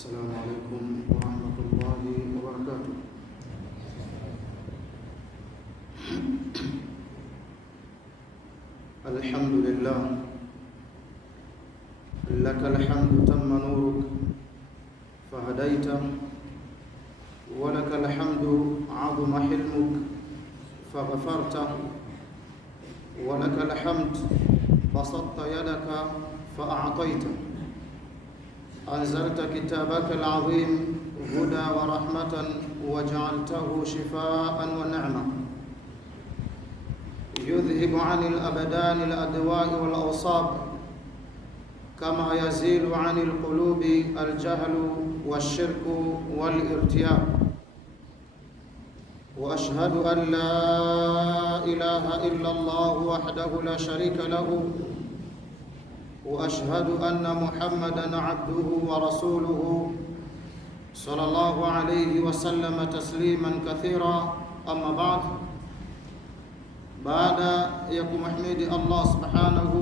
السلام عليكم ورحمة الله وبركاته. الحمد لله لك الحمد تم نورك فهديت، ولك الحمد عظم حلمك فغفرت، ولك الحمد بسطت يدك فأعطيت، أنزلت كتابك العظيم هدى ورحمة وجعلته شفاء ونعمة، يذهب عن الأبدان الأدواء والأوصاب، كما يزيل عن القلوب الجهل والشرك والارتياب. وأشهد أن لا إله إلا الله وحده لا شريك له، وأشهد أن محمدًا عبده ورسوله صلى الله عليه وسلم تسليما كثيرا. أما بعد يكمحمد الله سبحانه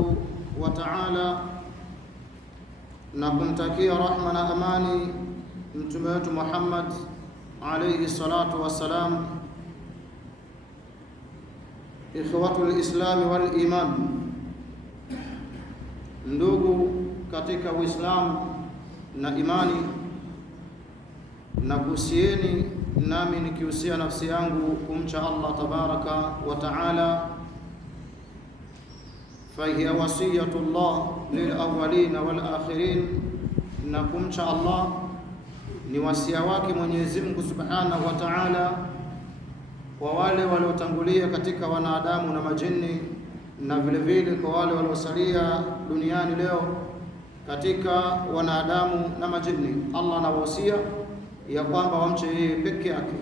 وتعالى na kumtakia rahma na amani mtume wetu Muhammad alayhi salatu wassalam. Ikhwatul Islam wal iman, ndugu katika Uislamu na imani, na kuhusieni nami nikihusia nafsi yangu kumcha Allah tabaraka wa taala. Fahiya wasiyatullah lilawwalin walakhirin, na kumcha Allah ni wasia wake Mwenyezi Mungu subhanahu wa taala kwa wale waliotangulia katika wanadamu na majini, na vile vile kwa wale waliosalia duniani leo katika wanadamu na majini. Allah anawahusia ya kwamba wamche yeye peke yake.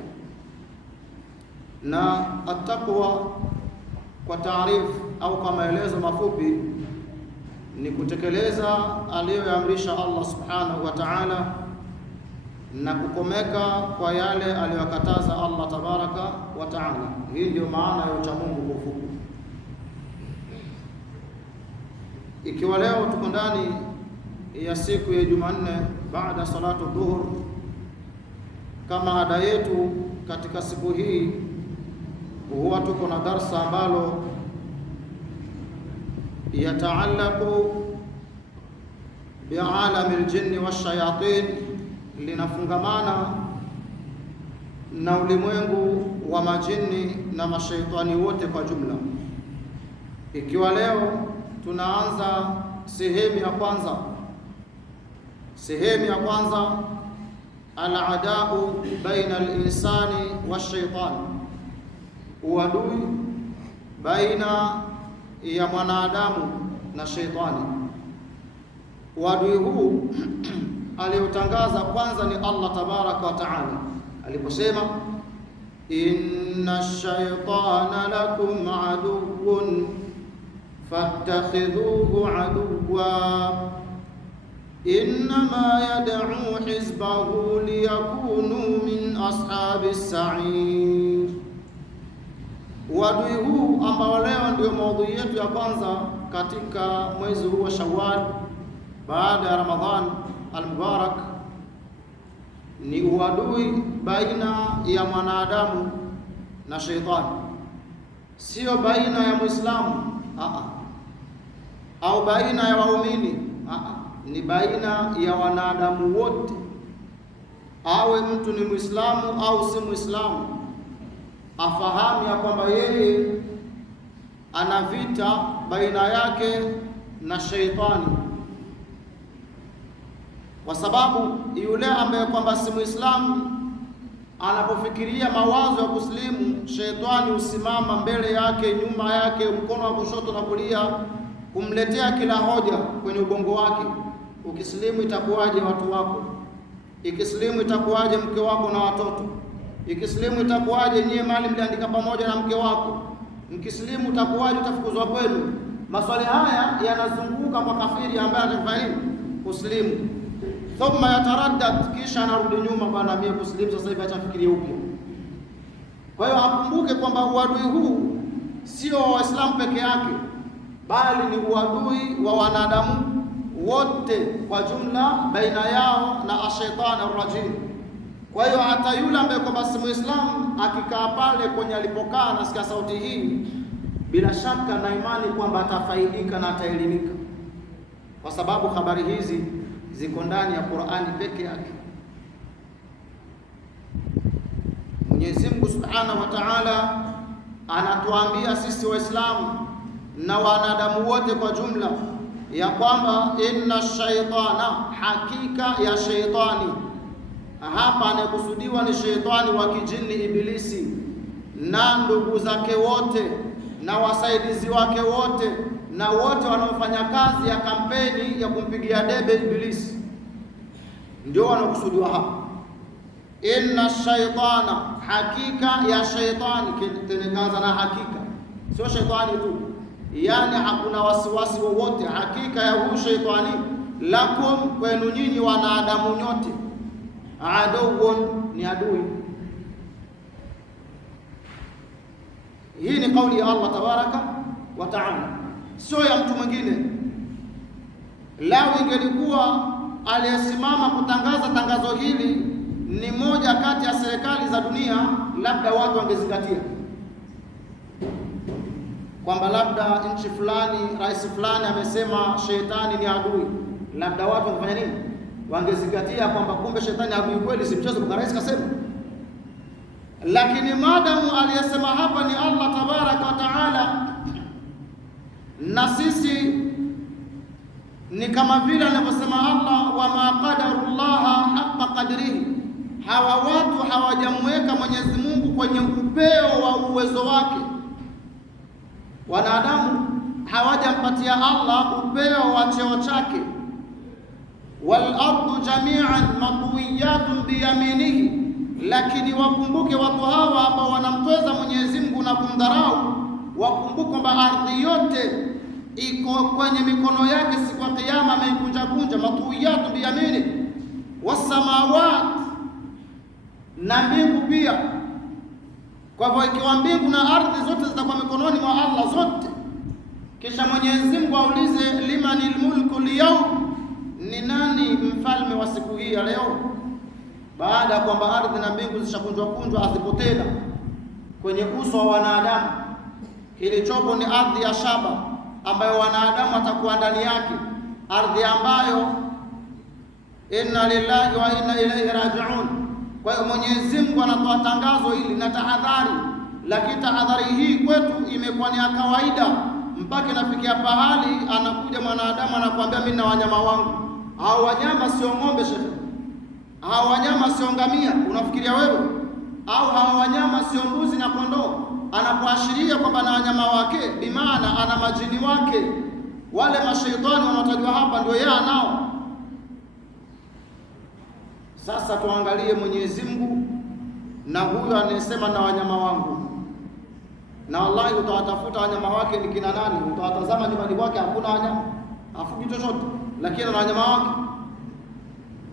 Na attaqwa kwa taarifu au kwa maelezo mafupi ni kutekeleza aliyoamrisha Allah subhanahu wa ta'ala na kukomeka kwa yale aliyokataza Allah tabaraka wa ta'ala. Hii ndio maana ya uchamungu kwa ufupi. Ikiwa leo tuko ndani ya siku ya Jumanne baada salatu dhuhur, kama ada yetu katika siku hii huwa tuko na darsa ambalo yataallaqu bi'alami aljinni washayatin, linafungamana na ulimwengu wa majini na mashaitani wote kwa jumla. Ikiwa leo tunaanza sehemu ya kwanza al-adau baina al-insani wash-shaytan, uadui baina ya mwanadamu na shaitani. Uadui huu aliotangaza kwanza ni Allah tabaraka wa taala aliposema, inna ash-shaytana lakum aduwwun fattakhidhuhu aduwwa innama yad'u hizbahu liyakunu min ashabis sa'ir. Uadui huu ambao leo ndio maudhui yetu ya kwanza katika mwezi huu wa Shawwal baada ya Ramadhan al-Mubarak, ni uadui baina ya mwanadamu na shaitani, sio baina ya Muislamu au baina ya waumini, ni baina ya wanadamu wote, awe mtu ni Muislamu au si Muislamu, afahamu ya kwamba yeye ana vita baina yake na shaitani, kwa sababu yule ambaye kwamba si Muislamu anapofikiria mawazo ya kuslimu, shaitani usimama mbele yake, nyuma yake, mkono wa kushoto na kulia, kumletea kila hoja kwenye ubongo wake. Ukislimu itakuwaje watu wako? Ikislimu itakuwaje mke wako na watoto? Ikislimu itakuwaje nyie mali mliandika pamoja na mke wako? Mkislimu itakuwaje utafukuzwa kwenu? Maswali haya yanazunguka kwa kafiri ambaye atafahamu kuslimu, thumma yataraddad, kisha anarudi nyuma, bwana mimi kuslimu sasa hivi achafikiria upya. Kwa hiyo akumbuke kwamba uadui huu sio wa Waislamu peke yake, bali ni uadui wa wanadamu wote kwa jumla baina yao na ashaitani arrajim. Kwa hiyo hata yule ambaye kwamba si Muislamu akikaa pale kwenye alipokaa na sikia sauti hii, bila shaka na imani kwamba atafaidika na ataelimika, kwa sababu habari hizi ziko ndani ya Qur'ani peke yake. Mwenyezi Mungu Subhanahu wa Ta'ala anatuambia sisi Waislamu na wanadamu wote kwa jumla ya kwamba inna shaitana, hakika ya shaitani. Hapa anayekusudiwa ni shaitani wa kijini Ibilisi na ndugu zake wote na wasaidizi wake wote na wote wanaofanya kazi ya kampeni ya kumpigia debe Ibilisi, ndio wanaokusudiwa hapa. Inna shaitana, hakika ya shaitani. Tenekaanza na hakika, sio shaitani tu, yani hakuna wasiwasi wowote. Hakika ya huyu shaitani, lakum, kwenu nyinyi wanadamu nyote, aduun, ni adui. Hii ni kauli ya Allah tabaraka wa taala, sio ya mtu mwingine. Lao ingelikuwa aliyesimama kutangaza tangazo hili ni moja kati ya serikali za dunia, labda watu wangezingatia kwamba labda nchi fulani, rais fulani amesema shetani ni adui, labda watu wangefanya nini? Wangezingatia kwamba kumbe shetani adui kweli, si mchezo kwa rais kasema. Lakini madamu aliyesema hapa ni Allah tabaraka wa taala, na sisi ni kama vile anavyosema Allah, wa ma qadarullaha haqqa qadrihi, hawa watu hawajamweka Mwenyezi Mungu kwenye upeo wa uwezo wake. Wanadamu hawajampatia Allah upeo wa cheo chake. Wal ardu jami'an matwiyatun biyaminihi, lakini wakumbuke watu hawa ambao wanamtweza Mwenyezi Mungu na kumdharau, wakumbuke kwamba ardhi yote iko kwenye mikono yake siku ya Kiyama, ameikunja kunja. Matwiyatun biyaminihi, wasamawat, na mbingu pia. Kwa hivyo ikiwa mbingu na ardhi zote zitakuwa mikononi mwa Allah zote, kisha Mwenyezi Mungu aulize limanil mulku liyawm, ni nani mfalme wa siku hii ya leo? Baada ya kwamba ardhi na mbingu zishakunjwa kunjwa, hazipotena kwenye uso wa wanadamu, kilichopo ni ardhi ya shaba ambayo wanadamu watakuwa ndani yake, ardhi ambayo inna lillahi wa inna ilaihi raji'un. Kwa hiyo Mwenyezi Mungu anatoa tangazo hili na tahadhari, lakini tahadhari hii kwetu imekuwa ni ya kawaida, mpaka inafikia pahali anakuja mwanadamu anakuambia mimi na wanyama wangu. Hao wanyama sio ng'ombe shehe, hao wanyama sio ngamia unafikiria wewe, au hao wanyama sio mbuzi na kondoo. Anapoashiria kwamba na wanyama wake, bimaana ana majini wake. Wale mashaitani wanaotajwa hapa ndio yeye anao. Sasa tuangalie Mwenyezi Mungu na huyo anayesema na wanyama wangu, na wallahi utawatafuta wanyama wake ni kina nani, utawatazama nyumbani kwake hakuna wanyama, afugi chochote, lakini ana wanyama wake,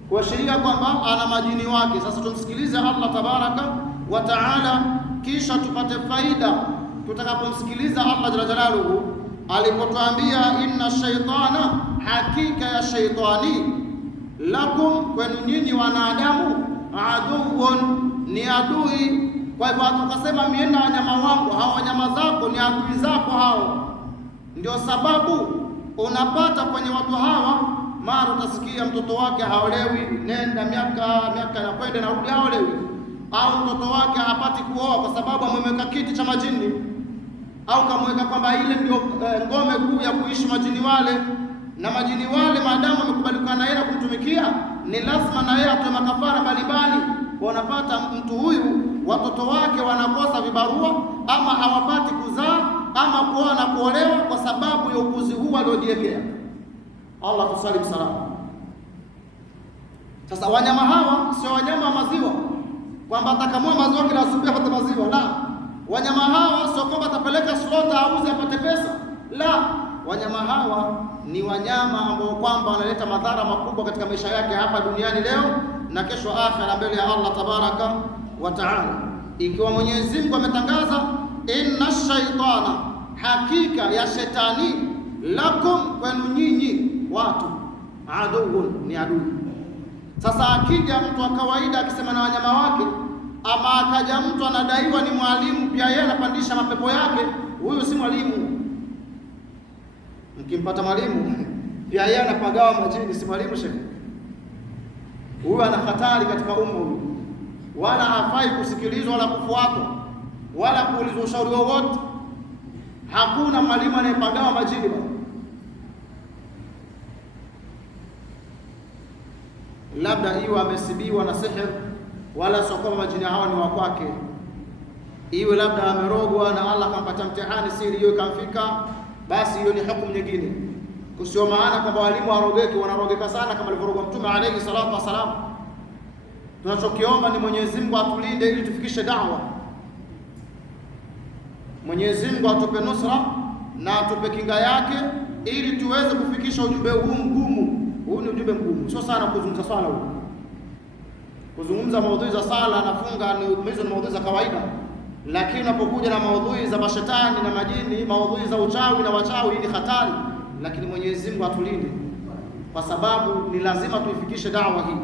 kuashiria kwamba ana majini wake. Sasa tumsikilize Allah tabaraka wa taala, kisha tupate faida tutakapomsikiliza Allah jalla jalaluhu alipotuambia inna shaitana, hakika ya shaitani, lakum, kwenu nyinyi wanadamu, aduun, ni adui. Kwa hivyo tukasema mienda wanyama wangu, hao wanyama zako ni adui zako hao. Ndio sababu unapata kwenye watu hawa, mara utasikia mtoto wake haolewi, nenda miaka inakwenda na rudi haolewi, au mtoto wake hapati kuoa kwa sababu amemweka kiti cha majini, au kamweka kwamba ile ndio ngome kuu ya kuishi majini wale. Na majini wale maadamu wamekubalika na yeye kumtumikia, ni lazima na yeye atoe makafara mbalimbali. Wanapata mtu huyu watoto wake wanakosa vibarua, ama hawapati kuzaa ama kuoa na kuolewa kwa sababu ya upuzi huu aliojiwekea. Allah tusalim salama. Sasa wanyama hawa sio wanyama wa maziwa, kwamba atakamua maziwa kila asubuhi apate maziwa. La, wanyama hawa sio kwamba atapeleka slota auze apate pesa. La, wanyama hawa ni wanyama ambao kwamba wanaleta madhara makubwa katika maisha yake hapa duniani leo na kesho akhera mbele ya Allah tabaraka wa taala. Ikiwa Mwenyezi Mungu ametangaza inna shaitana, hakika ya shetani, lakum, kwenu nyinyi watu, aduun, ni adui. Sasa akija mtu wa kawaida akisema na wanyama wake, ama akaja mtu anadaiwa ni mwalimu, pia yeye anapandisha mapepo yake, huyu si mwalimu. Mkimpata mwalimu pia yeye anapagawa majini, si mwalimu shekhi. Huyu ana hatari katika umma huyu, wala hafai kusikilizwa wala kufuatwa wala kuulizwa ushauri wowote. Hakuna mwalimu anayepagawa majini bwana. Labda iwe amesibiwa na sihir, wala sio kama majini hawa ni wa kwake. Iwe labda amerogwa na Allah akampata mtihani, siri hiyo ikamfika, basi hiyo ni hukumu nyingine. Kusio maana kwamba walimu warogeki, wanarogeka sana kama alivyorogwa Mtume alayhi salatu wasalam. Tunachokiomba ni Mwenyezi Mungu atulinde ili tufikishe da'wa. Mwenyezi Mungu atupe nusra na atupe kinga yake ili tuweze kufikisha ujumbe huu mgumu. Huu ni ujumbe mgumu, sio sana kuzungumza swala huu. Kuzungumza maudhui za sala na funga ni hizo, ni maudhui za kawaida, lakini unapokuja na maudhui za mashetani na majini, maudhui za uchawi na wachawi, ni hatari. Lakini Mwenyezi Mungu atulinde, kwa sababu ni lazima tuifikishe da'wa hii.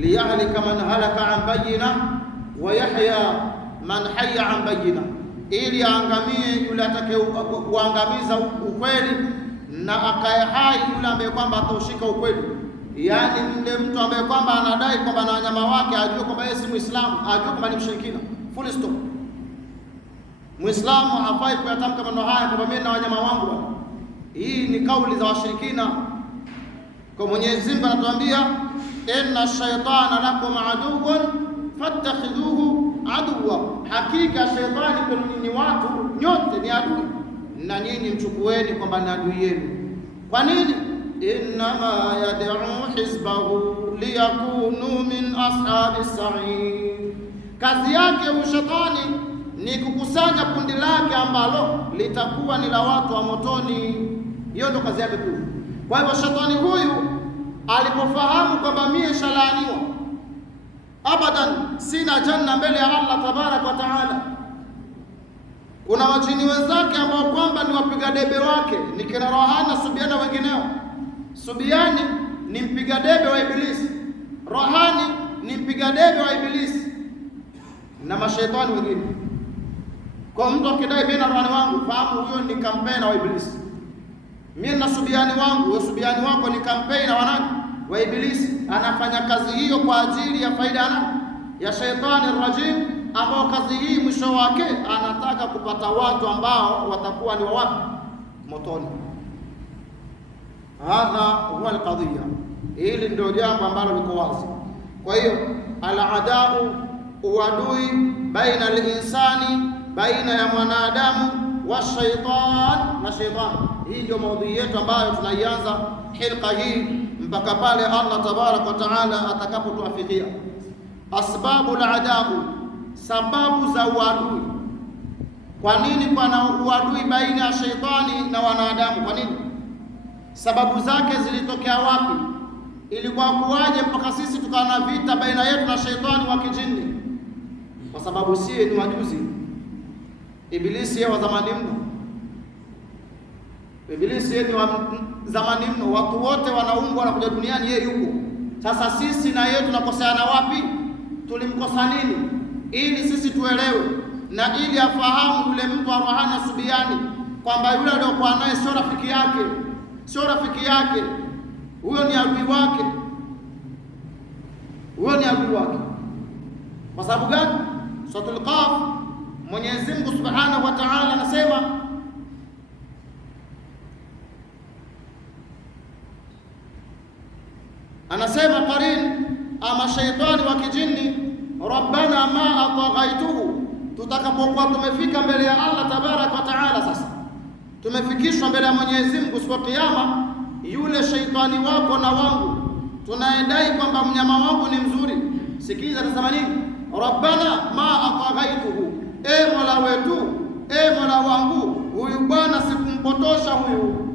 Liyahlika man halaka an bayyina wa yahya man hayya an bayyina, ili aangamie yule atakayeuangamiza ukweli na akae hai yule ambaye kwamba ataushika ukweli. Yaani yule mtu ambaye kwamba anadai kwamba na wanyama wake, ajue kwamba yeye si Muislamu, ajue kwamba ni mshirikina. Full stop. Muislamu hafai kuyatamka maneno haya kwamba mimi na wanyama wangu bwana. Hii ni kauli za washirikina. Kwa Mwenyezi Mungu anatuambia inna shaytana lakum aduwwan fattakhidhuhu aduwwa, hakika shaytani kwenu nyinyi watu nyote ni adui, na nyinyi mchukueni kwamba ni adui yenu. Kwa nini? Innama yad'u hizbahu liyakunu min ashabis sa'ir, kazi yake ushetani ni kukusanya kundi lake ambalo litakuwa ni la watu wa motoni. Hiyo ndo kazi yake tu. Kwa hivyo shetani huyu alipofahamu kwamba mie shalaaniwa, abadan sina janna mbele ya Allah tabarak wa taala, kuna wajini wenzake ambao kwamba ni wapiga debe wake, ni kina Rohani na Subiani na wengineo. Subiani ni mpiga debe wa Ibilisi, Rohani ni mpiga debe wa Ibilisi na mashaitani wengine. Kwa mtu akidai mimi na Rohani wangu, fahamu huyo ni kampeni wa Ibilisi. Mimi na Subiani wangu, huyo Subiani wako ni kampeni wa nani? Wa Ibilisi. Anafanya kazi hiyo kwa ajili ya faida nani? Ya shaitani rajim, ambao kazi hii mwisho wake anataka kupata watu ambao watakuwa ni wapi? Motoni. Hadha huwa alqadhiya. Hili ndio jambo ambalo liko wazi. Kwa hiyo al-adau, uadui baina al-insani, baina ya mwanadamu wa shaitan na shaitan. Hii ndio maudhui yetu ambayo tunaianza hilqa hii mpaka pale Allah tabarak wa taala atakapotuafikia. Asbabu al-adau, sababu za uadui. Kwa nini kuna uadui baina ya shaitani na wanadamu? Kwa nini? Sababu zake zilitokea wapi? Ilikuwa kuwaje mpaka sisi tukawa na vita baina yetu na shaitani wa kijini? Kwa sababu sie ni wajuzi. Ibilisi yeye wa zamani mno. Ibilisi yeye ni wa zamani mno. Watu wote wanaumbwa na kuja duniani, yeye yuko. Sasa sisi na yeye tunakoseana wapi? Tulimkosa nini? Ili sisi tuelewe na ili afahamu yule mtu wa Rohani na Subiani kwamba yule aliyokuwa naye sio rafiki yake, sio rafiki yake, huyo ni adui wake, huyo ni adui wake. Kwa sababu gani? Suratul Qaf, Mwenyezi Mungu Subhanahu wa Ta'ala anasema qarin, ama shaitani wa kijini, rabbana ma ataghaituhu. Tutakapokuwa tumefika mbele ya Allah tabarak wa taala, sasa tumefikishwa mbele ya Mwenyezi Mungu siku ya Kiyama, yule shaitani wako na wangu tunaendai kwamba mnyama wangu ni mzuri. Sikiza nasema nini? Rabbana ma ataghaituhu, e Mola wetu, e Mola wangu, huyu bwana sikumpotosha, huyu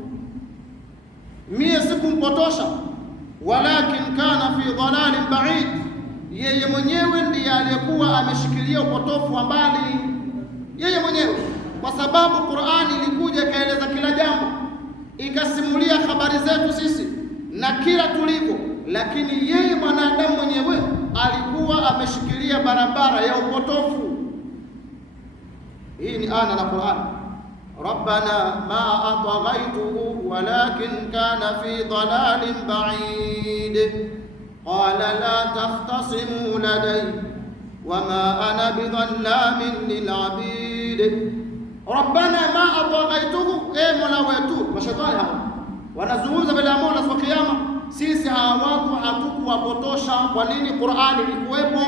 mie sikumpotosha, walakin kana fi dhalalin ba'id, yeye mwenyewe ndiye aliyekuwa ameshikilia upotofu wa mbali, yeye mwenyewe. Kwa sababu Qur'ani ilikuja ikaeleza kila jambo, kila tulivyo, lakini yeye mwanadamu mwenyewe alikuwa ameshikilia barabara ya upotofu. Hii ni aya la Qur'an. Rabbana ma atghaytuhu walakin kana fi dalalin ba'id qala la tahtasimu ladayya wama ana bidhallamin lil'abid. Rabbana ma atghaytuhu, Mola wetu. Mashaitani hao wanazungumza mbele ya Mola siku ya Kiyama, sisi hawa watu hatukuwapotosha. Kwa nini? Qur'ani ilikuwepo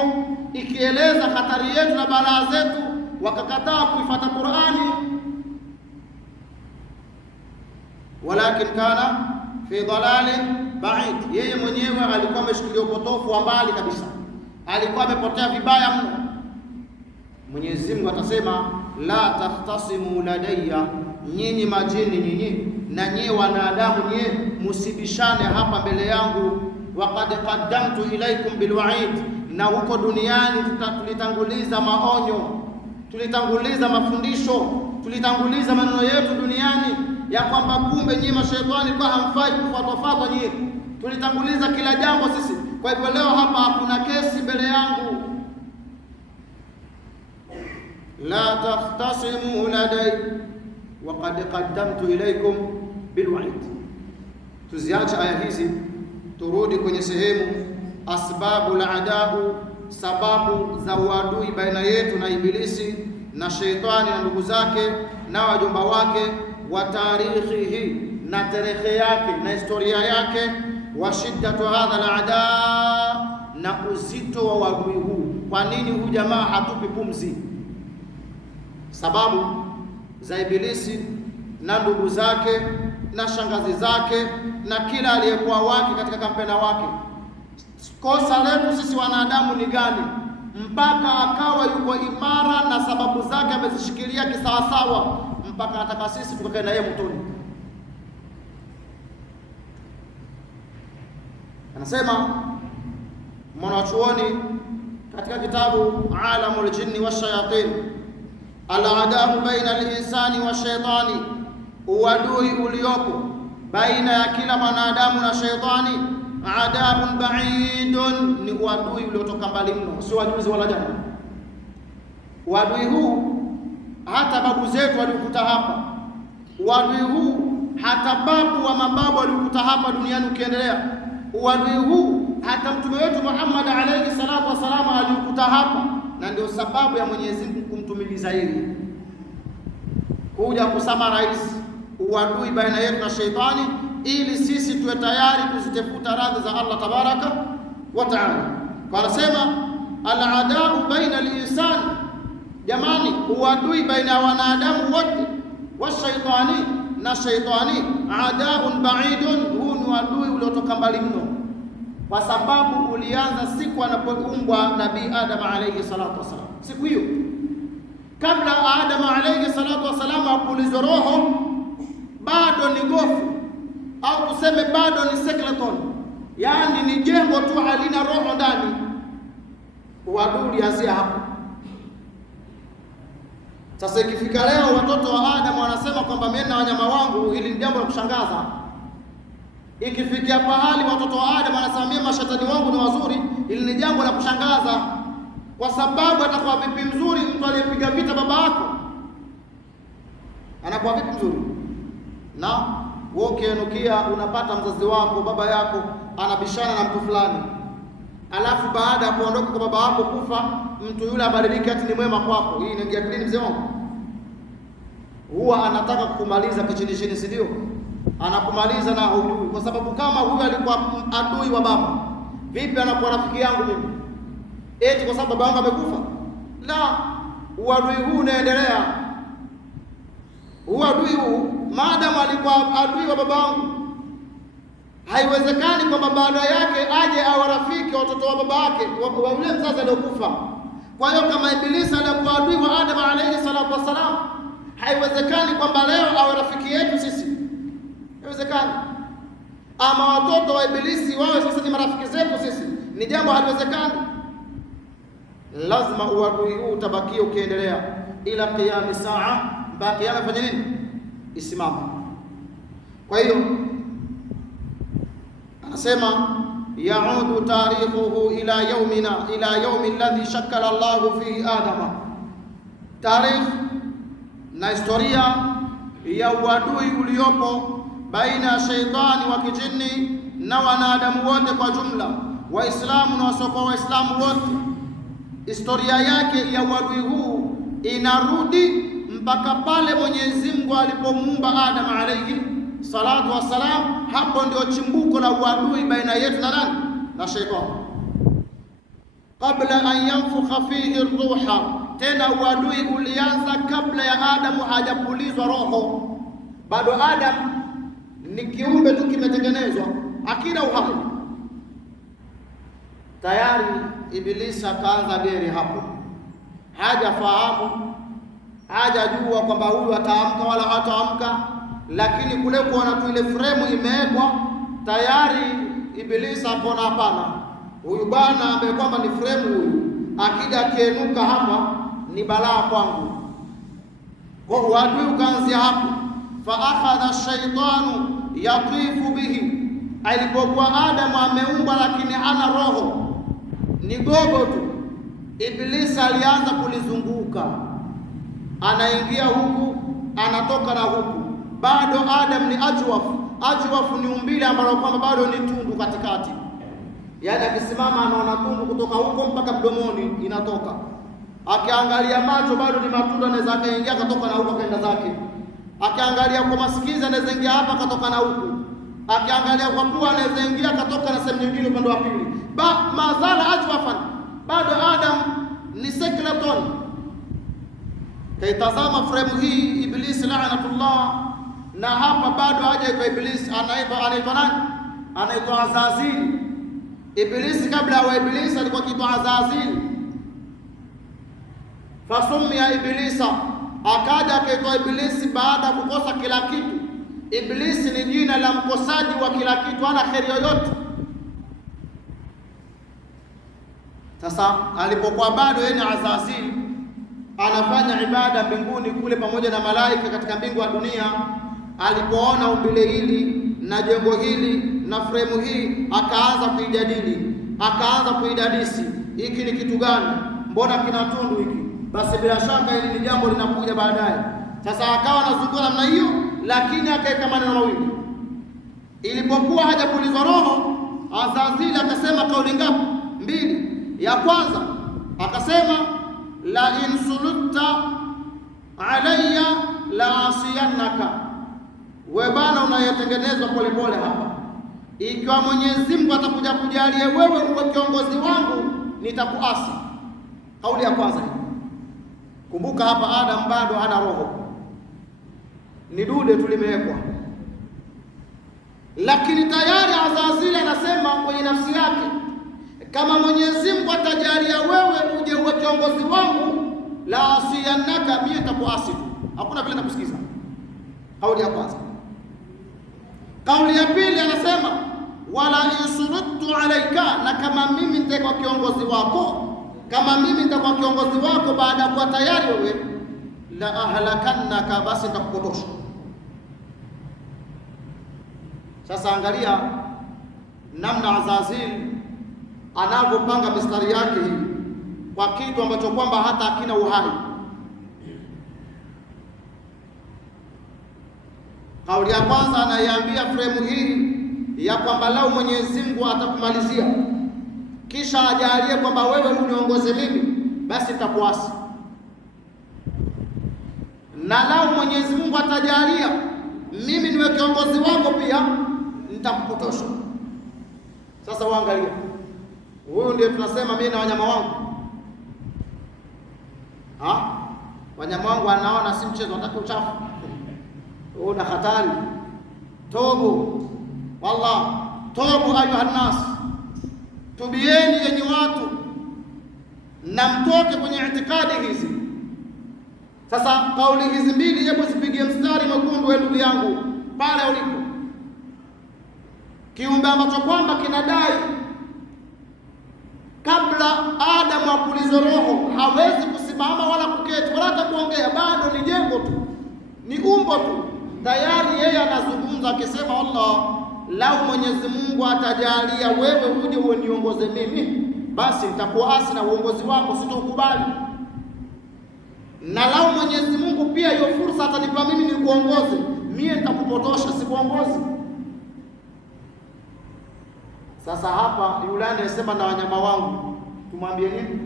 ikieleza hatari yetu na balaa zetu, wakakataa kuifuata Qur'ani. Walakin kana fi dalalin ba'id, yeye mwenyewe alikuwa ameshikilia upotofu wa mbali kabisa, alikuwa amepotea vibaya mno. Mwenyezi Mungu atasema la tahtasimu ladayya, nyinyi majini nyinyi na nyinyi wanadamu nyinyi musibishane hapa mbele yangu. Waqad qaddamtu ilaykum bilwa'id, na huko duniani tulitanguliza maonyo, tulitanguliza mafundisho, tulitanguliza maneno yetu duniani ya kwamba kumbe nyinyi mashaitani kwa hamfai kufuatwa nyinyi, tulitanguliza kila jambo sisi. Kwa hivyo leo hapa hakuna kesi mbele yangu. La tahtasimu ladai waqad qaddamtu ilaykum bilwa'id. Tuziache aya hizi, turudi kwenye sehemu asbabu al-adau, sababu za uadui baina yetu na Ibilisi na Sheitani na ndugu zake na wajomba wake, wa tarikhihi, na tarehe yake na historia yake, wa shiddatu hadha al-ada, na uzito wa uadui huu. Kwa nini huyu jamaa hatupi pumzi? Sababu za Ibilisi na ndugu zake na shangazi zake na kila aliyekuwa wake katika kampena wake. Kosa letu sisi wanadamu ni gani mpaka akawa yuko imara na sababu zake amezishikilia kisawasawa, mpaka ataka sisi tukakae na yeye motoni? Anasema mwanachuoni katika kitabu Alamul Jinni Washayatin, al-adau baina al-insani wa shaitani, uadui uliopo baina ya kila mwanadamu na shaitani, adaun ba'idun, ni uadui uliotoka mbali mno, sio wajuzi wala jana. Uadui huu hata babu zetu walikuta hapa, uadui huu hata babu wa mababu walikuta hapa duniani ukiendelea. Uadui huu hata mtume wetu Muhammad alayhi salatu wasallam alikuta hapa, na ndio sababu ya Mwenyezi Mungu kumtumiliza yeye kuja kusama rais uadui baina yetu na Sheitani, ili sisi tuwe tayari kuzitafuta radhi za Allah tabaraka wa taala. Kwa anasema al-adau baina al-insan, jamani, uadui baina ya wanadamu wote, wa shaitani na shaitani, adaun ba'idun, huu ni uadui uliotoka mbali mno, kwa sababu ulianza siku anapoumbwa Nabii Adam alayhi salatu wasalam. Siku hiyo kabla Adam alayhi salatu wasalam apulizwe roho, bado ni gofu, au tuseme bado ni skeleton, yani ni jengo tu halina roho ndani. Uadui ulianzia hapo. Sasa ikifika leo watoto wa Adam wanasema kwamba mimi na wanyama wangu, hili ni jambo la kushangaza. Ikifikia pahali watoto wa Adam wanasema mimi mashetani wangu ni wazuri, hili ni jambo la kushangaza. Kwa sababu atakuwa vipi mzuri mtu aliyepiga vita baba yako? Anakuwa vipi mzuri? Na wewe ukienukia unapata mzazi wako baba yako anabishana na mtu fulani, alafu baada ya kuondoka kwa baba yako kufa, mtu yule abadilike ati ni mwema kwako. Hii inaingia kidini mzee wangu? Huwa anataka kukumaliza kichini chini, si ndio? Anakumaliza na hujui, kwa sababu kama huyu alikuwa adui wa baba, vipi anakuwa rafiki yangu mimi? Eti kwa sababu baba yangu amekufa? La, uadui huu unaendelea. Uadui huu maadamu alikuwa adui wa baba yangu, haiwezekani kwamba baada yake aje awe rafiki watoto wa baba yake, wa yule mzazi aliyokufa. Kwa hiyo kama Ibilisi alikuwa adui wa Adam alayhi salatu wasalam, haiwezekani kwamba leo awe rafiki yetu sisi. Haiwezekani. Ama watoto wa Ibilisi wawe sasa ni marafiki zetu sisi, ni jambo haliwezekani. Lazima uadui huu utabakia ukiendelea ila qiyam saa, mpaka kiyama fanya nini? Isimama. Kwa hiyo asema yaudu tarikhuhu ila yaumi alladhi shakkala Allahu fihi Adama, tarikh na historia ya uadui uliopo baina ya sheitani wa kijini na wanadamu wote kwa jumla, Waislamu na wasiokuwa Waislamu wote. Historia yake ya uadui huu inarudi mpaka pale Mwenyezi Mungu alipomuumba Adam alayhi salatu wassalam. Hapo ndio chimbuko la uadui baina yetu na nani? Na sheitani. Kabla an yanfukha fihi ruha, tena uadui ulianza kabla ya Adamu hajapulizwa roho. Bado Adam ni kiumbe tu kimetengenezwa, akina uhai. Tayari Ibilisi akaanza geri hapo, hajafahamu, hajajua kwamba huyu ataamka wala hataamka, lakini kule kuona tu ile fremu imewekwa tayari. Ibilisi akaona hapana, huyu bwana ambaye kwamba ni fremu huyu, akija akienuka hapa ni balaa kwangu. Kwa uadui ukaanzia hapo. Fa akhadha shaitanu yatifu bihi, alipokuwa Adamu ameumbwa lakini hana roho, ni gogo tu, Ibilisi alianza kulizunguka, anaingia huku anatoka na huku. Bado Adam ni ajwafu ni umbile ambalo kwamba bado ni tundu katikati, yaani akisimama anaona tundu kutoka huko mpaka mdomoni inatoka. Akiangalia macho bado ni matunda, anaweza akaingia akatoka na huko akaenda zake. Akiangalia kwa masikizi anaweza ingia hapa akatoka na huku. Akiangalia kwa pua anaweza ingia akatoka na sehemu nyingine upande wa pili. Mazala ajwafan, bado Adam ni skeleton. Kaitazama fremu hii Ibilisi laanatullah, na hapa bado haja kwa Ibilisi. Anaitwa nani? Anaitwa Azazil. Ibilisi kabla ya Ibilisi alikuwa kiitwa Azazil. Fasumia Ibilisa, akaja akaitwa Ibilisi baada ya kukosa kila kitu. Ibilisi ni jina la mkosaji wa kila kitu, hana kheri yoyote. Sasa alipokuwa bado yeye ni Azazil, anafanya ibada mbinguni kule pamoja na malaika katika mbingu ya dunia, alipoona umbile hili na jengo hili na fremu hii, akaanza kuidadili, akaanza kuidadisi, hiki ni kitu gani? Mbona kina tundu hiki? Basi bila shaka hili ni jambo linakuja baadaye. Sasa akawa anazunguka namna hiyo, lakini akaweka maneno mawili. Ilipokuwa hajapulizwa roho, Azazili akasema kauli ngapi? Mbili. Ya kwanza akasema la insulutta alayya la asiyannaka, we bana unayetengenezwa polepole hapa, ikiwa Mwenyezi Mungu atakuja kujalia wewe uwe kiongozi wangu nitakuasi. Kauli ya kwanza. Kumbuka hapa Adam bado hana roho, ni dude tulimewekwa, lakini tayari Azazili anasema kwenye nafsi yake, kama Mwenyezi Mungu atajalia wewe uje uwe kiongozi wangu, la asiyannaka, mimi nitakuasi tu, hakuna vile nakusikiza. Kauli ya kwanza. Kauli ya pili anasema wala insurudtu alayka, na kama mimi nitakuwa kiongozi wako, kama mimi nitakuwa kiongozi wako baada ya kuwa tayari wewe, la ahlakannaka, basi nitakupotosha. Sasa angalia namna Azazil anavyopanga mistari yake hii kwa kitu ambacho kwamba hata hakina uhai. Kauli ya kwanza anaiambia fremu hii ya kwamba lau Mwenyezi Mungu atakumalizia kisha ajalie kwamba wewe uniongoze mimi, basi nitakuasi, na lau Mwenyezi Mungu atajalia mimi niwe kiongozi wako pia nitakupotosha. Sasa uangalia, huyu ndio tunasema mimi na wanyama wangu. Wanyama wangu anaona si mchezo, wataka uchafu. Una hatari. Tobu, wallah, tobu ayuha nas, tubieni yenye watu na mtoke kwenye itikadi hizi. Sasa kauli hizi mbili, hebu zipigie mstari mwekundu wewe ndugu yangu pale ulipo. Kiumbe ambacho kwamba kinadai kabla Adamu apulizwe roho hawezi kusimama wala kuketi wala hata kuongea, bado ni jengo tu, ni umbo tu. Tayari yeye anazungumza akisema Allah lau Mwenyezi Mungu atajalia wewe uje uniongoze mimi, basi nitakuasi na uongozi wako, sitokubali. Na lau Mwenyezi Mungu pia hiyo fursa atanipa mimi nikuongoze, mie nitakupotosha, sikuongozi. Sasa hapa yule anayesema na wanyama wangu, tumwambie nini?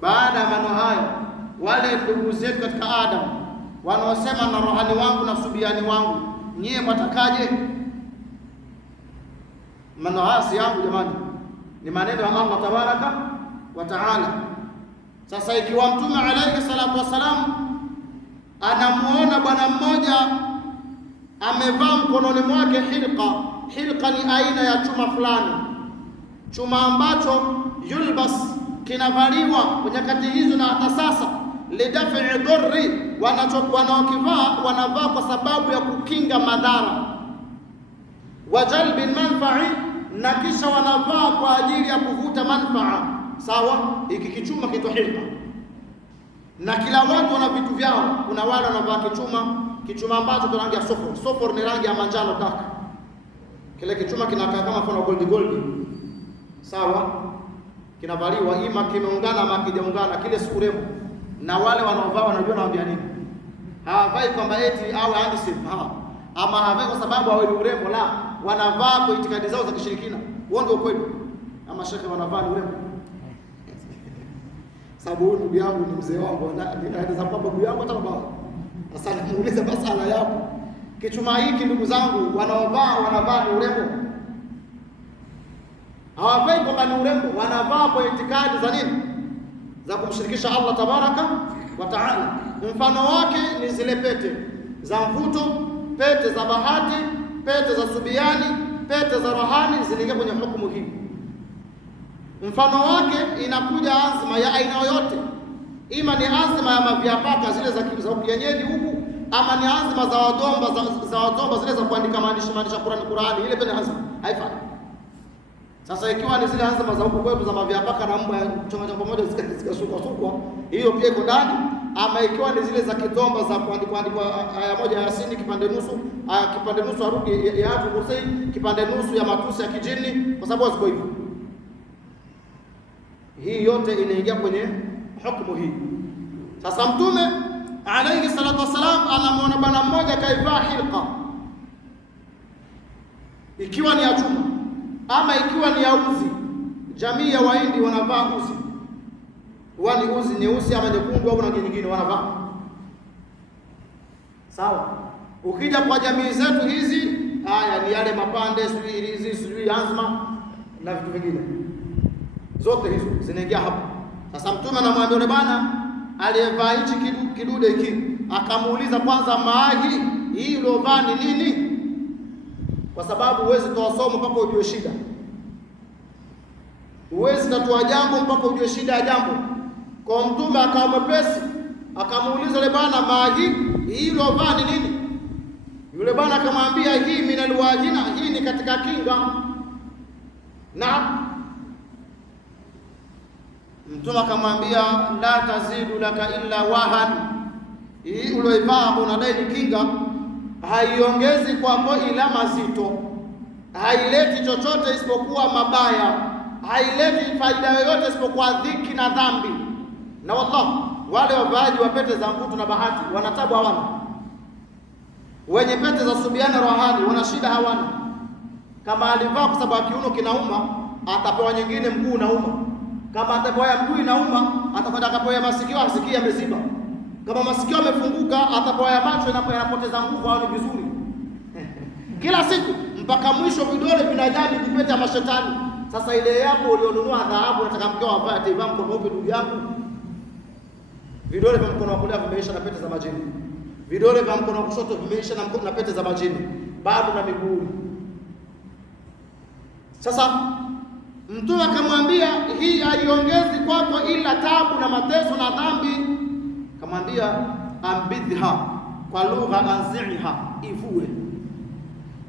Baada ya maneno hayo, wale ndugu zetu katika Adam wanaosema na rohani wangu na subiani wangu, nyie mwatakaje? Maneno haya si yangu jamani, ni maneno ya Allah tabaraka wa taala. Sasa ikiwa Mtume alayhi salatu wasalam anamuona bwana mmoja amevaa mkononi mwake hilqa. Hilqa ni aina ya chuma fulani, chuma ambacho yulbas, kinavaliwa kwa nyakati hizo na hata sasa, lidafi dhurri, wanaokivaa wanavaa kwa sababu ya kukinga madhara, wa jalbi manfa'i, na kisha wanavaa kwa ajili ya kuvuta manfaa. Sawa, hiki kichuma kitu hilqa, na kila watu wana vitu vyao. Kuna wale wanavaa kichuma ambacho kina rangi ya sofur. Sofur ni rangi ya manjano dark. Kile kichuma kinakaa kama mfano gold. Sawa, kinavaliwa ima kimeungana ama kijaungana, kile siku rembo. Na wale wanaovaa wanajua naambia nini? Hawavai kwamba eti au handsome, ama hawavai kwa sababu hawa ni urembo, la, wanavaa kwa itikadi zao za kishirikina. Huo ndio kweli. Ama shekhe wanavaa ni urembo. Sababu ndugu yangu ni mzee wangu, anaweza kwamba babu yangu hata baba. Sasa nimuulize masala yako. Kichuma hiki ndugu zangu wanavaa ni urembo. Hawavai kwamba ni urembo, wanavaa kwa itikadi za nini? Za kumshirikisha Allah tabaraka wa taala. Mfano wake ni zile pete za mvuto, pete za bahati, pete za subiani, pete za rohani, zinaingia kwenye hukumu hii. Mfano wake inakuja azma ya aina yoyote, ima ni azma ya maviapaka zile za kienyeji huku, ama ni azma za wadomba zile za kuandika maandishi Qur'ani, ile pia azma haifai. Sasa ikiwa ni zile azma za huku kwetu za maviapaka na mbwa choma pamoja zikasukwa, hiyo pia iko ndani. Ama ikiwa ni zile za kidomba za kuandikwa aya moja ya Yasini kipande nusu aruki ya Ayatul Kursi, kipande nusu ya matusi ya kijini, kwa sababu ziko hivyo. Hii yote inaingia kwenye hukumu hii. Sasa Mtume alayhi salatu wasalam anamuona bwana mmoja kaivaa hilqa, ikiwa ni ya chuma ama ikiwa ni ya uzi. Jamii ya Wahindi wanavaa uzi, wani uzi nyeusi ama nyekundu au rangi nyingine wanavaa. Sawa. Ukija kwa jamii zetu hizi, haya ni yale mapande sijui azma na vitu vingine, zote hizo zinaingia hapo. Sasa Mtume anamwambia yule bwana aliyevaa hichi kidude hiki, akamuuliza kwanza, maagi hii uliovaa ni nini? Kwa sababu huwezi toa somo mpaka ujue shida, huwezi tatua jambo mpaka ujue shida ya jambo. Kwa Mtume akawa mwepesi, akamuuliza yule bwana, maagi hii uliovaa ni nini? Yule bwana akamwambia, hii minal wajina, hii ni katika kinga. Na Mtume akamwambia, la tazidu laka illa wahan, hii ulioivaa unadai ni kinga, haiongezi kwako ila mazito, haileti chochote isipokuwa mabaya, haileti faida yoyote isipokuwa dhiki na dhambi. Na wallahi wale wavaaji wa pete za mvuto na bahati wanatabu hawana, wenye pete za subiana rohani wana shida hawana. Kama alivaa kwa sababu kiuno kinauma, atapewa nyingine mguu unauma. Kama atapewa mguu inauma, atakwenda akapewa masikio asikie yameziba. Kama masikio yamefunguka, atapewa macho yanapoteza nguvu au vizuri. Kila siku mpaka mwisho vidole vinajaa vipete ya mashetani. Sasa ile yako ulionunua dhahabu nataka mkeo avae, ataivaa mkono upi ndugu yangu? Vidole vya mkono wa kulia vimeisha na pete za majini. Vidole vya mkono wa kushoto vimeisha na pete za majini. Bado na miguu. Sasa Mtume akamwambia, hii haiongezi kwako ila tabu na mateso na dhambi. Akamwambia, ambidha, kwa lugha anziha, ivue.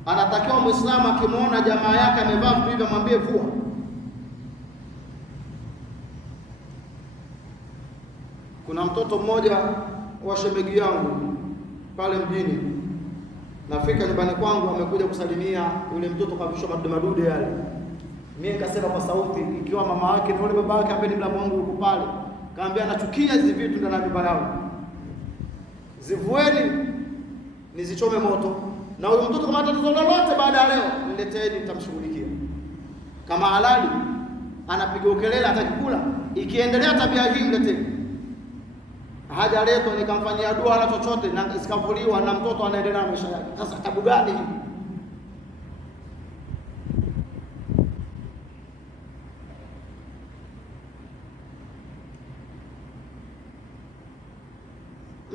Anatakiwa Muislamu akimwona jamaa yake amevaa vitu hivyo mwambie vua. Kuna mtoto mmoja wa shemegi yangu pale mjini, Nafika nyumbani kwangu, amekuja kusalimia yule mtoto kwa vishwa madude yale. Mimi nikasema kwa sauti, ikiwa mama yake na yule baba yake ambaye ni mlamu wangu yuko pale, kaambia nachukia hizi vitu ndani ya nyumba yangu, zivueni nizichome moto, na huyo mtoto kama tatizo lolote baada ya leo nileteeni, nitamshughulikia. Kama halali anapiga ukelele atakikula, ikiendelea tabia hii mleteni. Hajaletwa, nikamfanyia dua wala chochote, na zikavuliwa na mtoto anaendelea na maisha yake. Sasa tabu gani hii?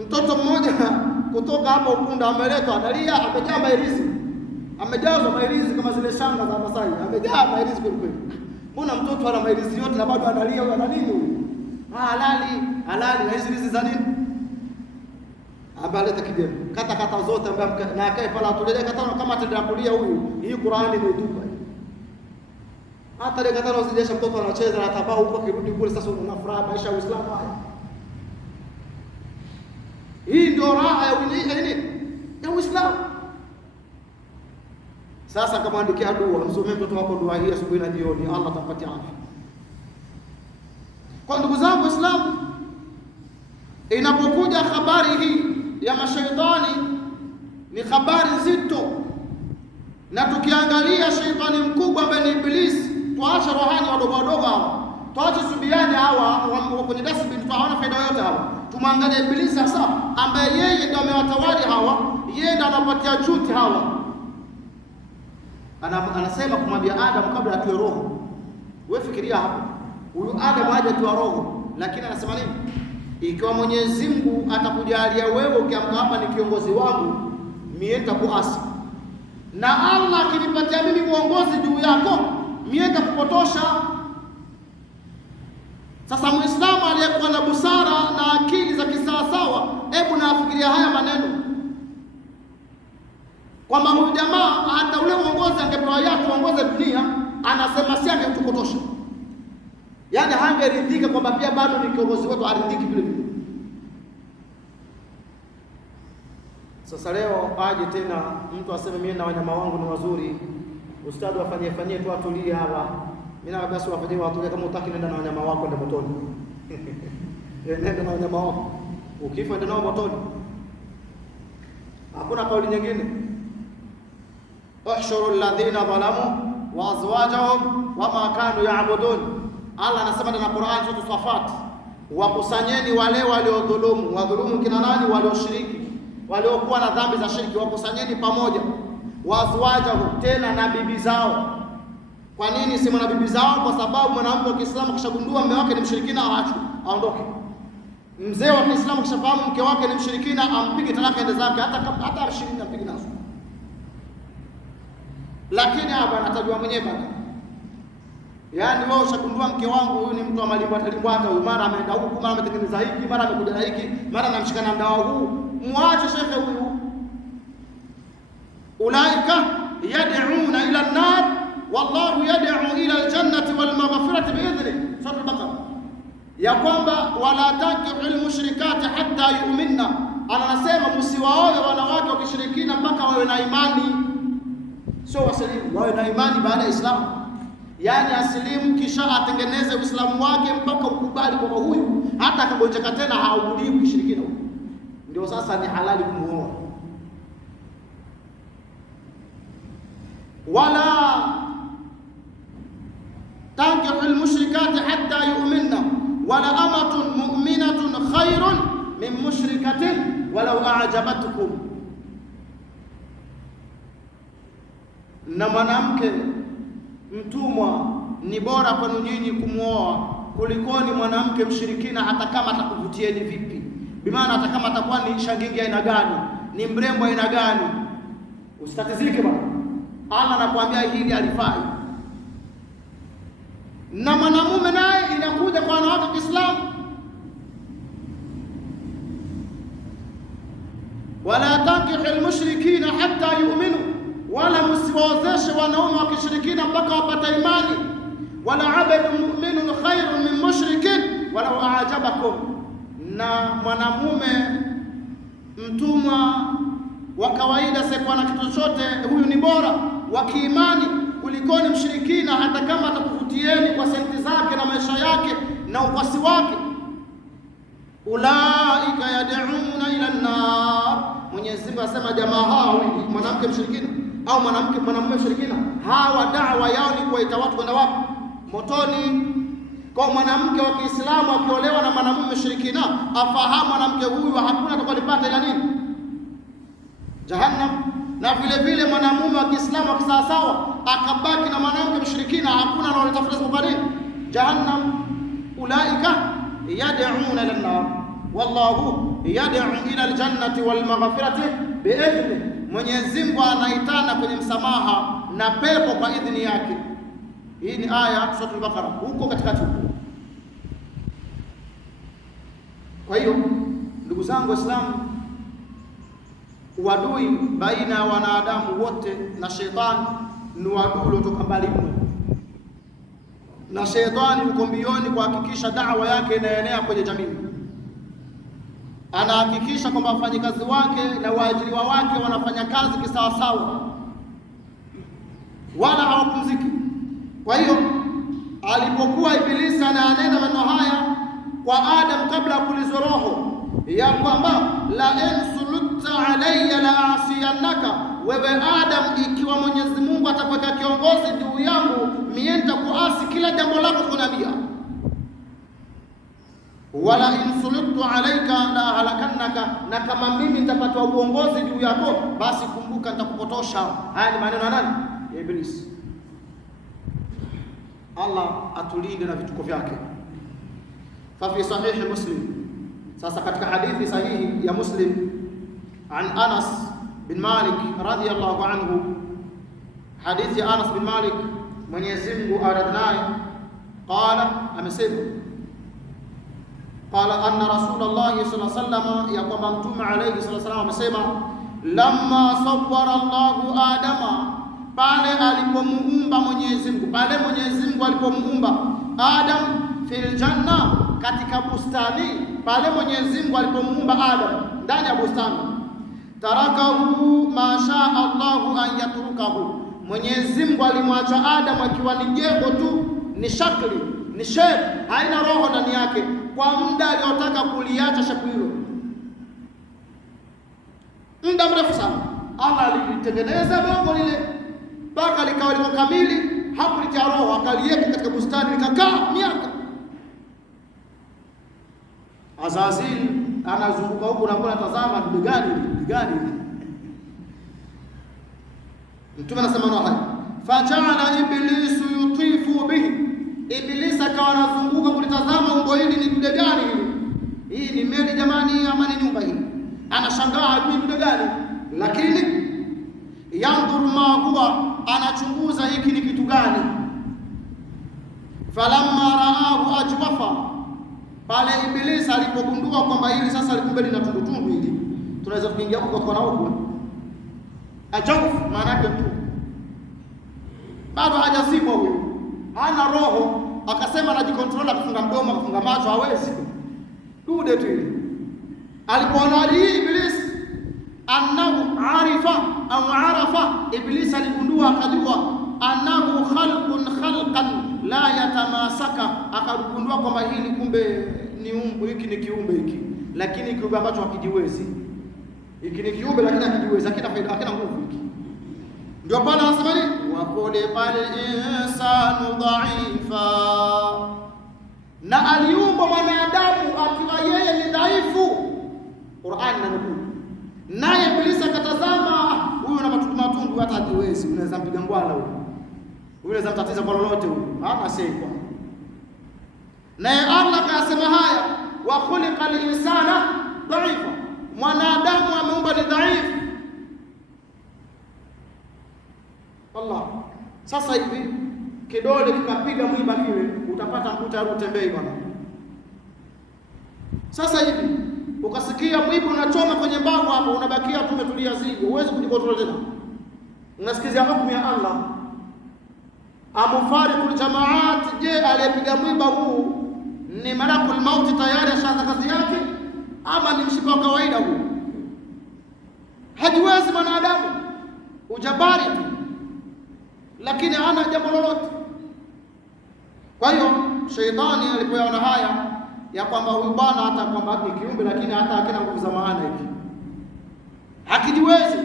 Mtoto mmoja kutoka hapo Ukunda ameletwa, analia, amejaa mairizi, amejazwa mairizi kama zile shanga za Masai, amejaa mairizi kweli kweli. Mbona mtoto ana mairizi yote na bado analia? Huyo ana nini huyo? Halali na hizi rizi za nini? Abaleta kijana kata zote, ambaye na akae pala atulie kata kama atendea kulia huyu, hii Qur'ani ni tupa. Hata ile kata usijesha mtoto anacheza na tabao huko, kirudi kule sasa unafuraha maisha ya Uislamu haya. Hii ndio raha ya Uislamu. Sasa kama andikia dua, msomee mtoto wako dua hii asubuhi na jioni, Allah atampatia afya. Kwa ndugu zangu Waislamu, inapokuja habari hii ya mashaitani ni habari nzito, na tukiangalia shaitani mkubwa ambaye ni Ibilisi, tuache rohani wadogo hawa, tuache subiani hawa kwenye dustbin, tutaona faida yote hawa. Tumwangalie Ibilisi sasa, ambaye yeye ndio amewatawali hawa, yeye ndio anapatia chuti hawa. Anasema kumwambia Adam kabla atoe roho. Wewe fikiria hapo, huyu Adam haja atoa roho, lakini anasema nini? Ikiwa Mwenyezi Mungu atakujalia wewe ukiamka hapa ni kiongozi wangu, mimi nitakuasi, na Allah akinipatia mimi uongozi juu yako, mimi nitakupotosha. Sasa Muislamu aliyekuwa na busara na akili za kisawasawa, hebu na afikiria haya maneno, kwamba huyu jamaa hata ule uongozi angepewa yake uongoze dunia, anasema si angetupotosha. Yaani hangeridhika kwamba pia bado ni kiongozi wetu, aridhiki vile vile. Sasa leo aje tena mtu aseme mimi na wanyama wangu ni wazuri, ustadi wafanyie tu atulie hapa. Mimi na basi wafanyie watulie, kama utaki nenda na wanyama wako ndio motoni. Nenda na wanyama wako, ukifa ndio nao motoni. Hakuna kauli nyingine. Uhshuru alladhina zalamu wa azwajahum wama kanu ya'budun. Allah anasema ndani ya Qur'an sura Safat, wakusanyeni wale waliodhulumu. Wadhulumu kina nani? Walioshiriki, waliokuwa na dhambi za shirki, wakusanyeni pamoja. Wazwajahum, tena na bibi zao. Kwa nini sema na bibi zao? Kwa sababu mwanamke wa Kiislamu kishagundua mume wake ni mshirikina, aachwe aondoke. Mzee wa Kiislamu kishafahamu mke wake ni mshirikina, ampige talaka ende zake, hata 20 ampige nazo. Lakini hapa anatajwa mwenyewe baba. Yaani wewe ushagundua mke wangu huyu ni mtu wa malimbwata huyu, mara ameenda huku, mara ametengeneza hiki, mara amekuja na hiki, mara anamshikana na mdawa huu, muache shekhe huyu. Ulaika yad'una ila an-nar wallahu yad'u ila al-jannati wal maghfirati bi'idhni. Sura Al-Baqara, ya kwamba wala tankihul mushrikati hatta yu'minna. Anasema msiwaoe wanawake wa kishirikina mpaka wawe na imani. Sio wasilimu, wawe na imani baada ya Islamu. Yaani asilimu kisha atengeneze Uislamu wake mpaka ukubali kwamba huyu hata akagonjeka tena haudii kishirikina huyu, ndio sasa ni halali kumuoa. Wala tankihul mushrikati hatta yu'minna wala amatun mu'minatun khairun min mushrikatin walau a'jabatkum. Na mwanamke mtumwa ni bora kwenu nyinyi kumuoa kulikoni mwanamke mshirikina, hata kama atakuvutieni vipi. Bimaana hata kama atakuwa ni shangingi aina gani, ni mrembo aina gani, usitatizike bwana. Allah anakuambia hili alifai. Na mwanamume naye inakuja kwa wanawake wa Kiislamu, wala tankihul mushrikina hatta yu'minu, wala msiwaozeshe wanaume wa kishirikina mpaka wapata imani. Wala abdun mu'minun khairun min mushrikin walau a'jabakum, na mwanamume mtumwa wa kawaida asiyekuwa na kitu chochote, huyu ni bora wa kiimani kulikoni mshirikina, hata kama atakuvutieni kwa senti zake na maisha yake na ukwasi wake. Ulaika yad'una ila an-nar. Mwenyezi Mungu asema jamaa hao, mwanamke mshirikina au mwanamume mshirikina, hawa da'wa yao ni kuwaita watu kwenda wapi? Motoni. Kwa mwanamke wa Kiislamu akiolewa na mwanamume mshirikina, afahamu mwanamke huyu hakuna atakalipata ila nini? Jahannam. Na vile vile mwanamume wa Kiislamu akisawasawa akabaki na mwanamke mshirikina, hakuna analolitafuta kwa nini? Jahannam. Ulaika yad'una ila an-nar wallahu yad'u ila al-jannati wal maghfirati bi'idhni. Mwenyezi Mungu anaitana kwenye msamaha na pepo kwa idhini yake. Hii ni aya sura al-Baqara huko katikati huko. Kwa hiyo ndugu zangu Waislamu, uadui baina ya wanadamu wote na shetani ni uadui uliotoka mbali mno, na shetani uko mbioni kuhakikisha da'wa yake inaenea kwenye jamii. Anahakikisha kwamba wafanyakazi wake na waajiriwa wake wanafanya kazi kisawasawa, wala hawapumziki. Kwa hiyo alipokuwa Ibilisi ananena maneno haya kwa Adam kabla ya kulizwa roho ya kwamba la insulutta alayya la asiyannaka, wewe Adam, ikiwa Mwenyezi Mungu atakuweka kiongozi juu yangu, mimi nitakuasi kila jambo lako kunambia. Wala insuluttu alayka la halakannaka, na kama mimi nitapata uongozi juu yako, basi kumbuka nitakupotosha. Haya ni maneno ya nani? Ya Ibilisi. Allah atulinde na vituko vyake. Fa fi sahih Muslim, sasa katika hadithi sahihi ya Muslim, an Anas bin Malik radhiyallahu anhu, hadithi ya Anas bin Malik, Mwenyezi Mungu aradhnaye, qala, amesema, qala anna Rasulullah sallallahu alaihi wasallam, ya kwamba Mtume alayhi salatu wasallam amesema, lamma sawwara Allahu Adama, pale alipomuumba Mwenyezi Mungu, pale Mwenyezi Mungu alipomuumba Adam fil janna, katika bustani, pale Mwenyezi Mungu alipomuumba Adam ndani ya bustani, tarakahu ma shaa Allahu an yatrukahu, Mwenyezi Mungu alimwacha Adam akiwa ni jengo tu, ni shakli, ni shape, haina roho ndani yake, kwa muda aliotaka kuliacha shape hilo, muda mrefu sana. Allah alitengeneza dongo lile mpaka likawa liko kamili, hapo litia roho, akaliweka katika bustani, likakaa miaka. Azazil anazunguka huko na kuna tazama ni gani. Mtume anasema na haya, fajala iblisu yutifu bihi, Ibilisi akawa anazunguka kulitazama umbo hili ni dude gani hili, hii ni meli jamani ama ni nyumba hii, anashangaa ni dude gani, lakini yandhuru ma huwa, anachunguza hiki ni kitu gani. Falamma raahu ajwafa, pale Ibilisi alipogundua kwamba hili sasa likumbe lina tundu hili, tunaweza kuingia huko kwa huko, ajawf maana yake tu bado hajazibwa huyu, hana roho, akasema anajikontrola, kufunga mdomo, kufunga macho, hawezi, dude tu hili. Alipoona hii Ibilisi annahu arafa, Ibilisi aligundua, akajua annahu khalqan la yatamasaka, akagundua kwamba hili kumbe ni umbu, hiki ni kiumbe hiki, lakini kiumbe ambacho hakijiwezi. Hiki ni kiumbe lakini hakijiwezi, hakina faida, hakina nguvu hiki. Ndio pale anasema ni wa qulibal insanu dhaifa, na aliumba mwanadamu akiwa yeye ni dhaifu. Qur'an na nukuu. Naye Ibilisi akatazama, huyu na matundu hata hajiwezi, unaweza mpiga ngwala huyu, unaweza mtatiza kwa lolote huyu, hana sekwa. Naye Allah akasema haya, wa khuliqal insana dhaifa, mwanadamu ameumba ni dhaifu. Allah, sasa hivi kidole kikapiga mwiba kile, utapata mkuta utembei bwana. Sasa hivi ukasikia mwiba unachoma kwenye mbavu hapo, unabakia tu umetulia zigo, huwezi kujikontrol tena. Unasikizia hukumu ya Allah. Amufariqul jamaat, je, aliyepiga mwiba huu ni malakul mauti tayari ashaanza kazi yake, ama ni mshipa wa kawaida huu? Hajiwezi. hajiwezi mwanadamu, ujabari tu, lakini hana jambo lolote. Kwa hiyo sheitani alipoyaona haya ya kwamba huyu bwana hata kwamba ni kiumbe lakini hata hakina nguvu za maana, hivi hakijiwezi,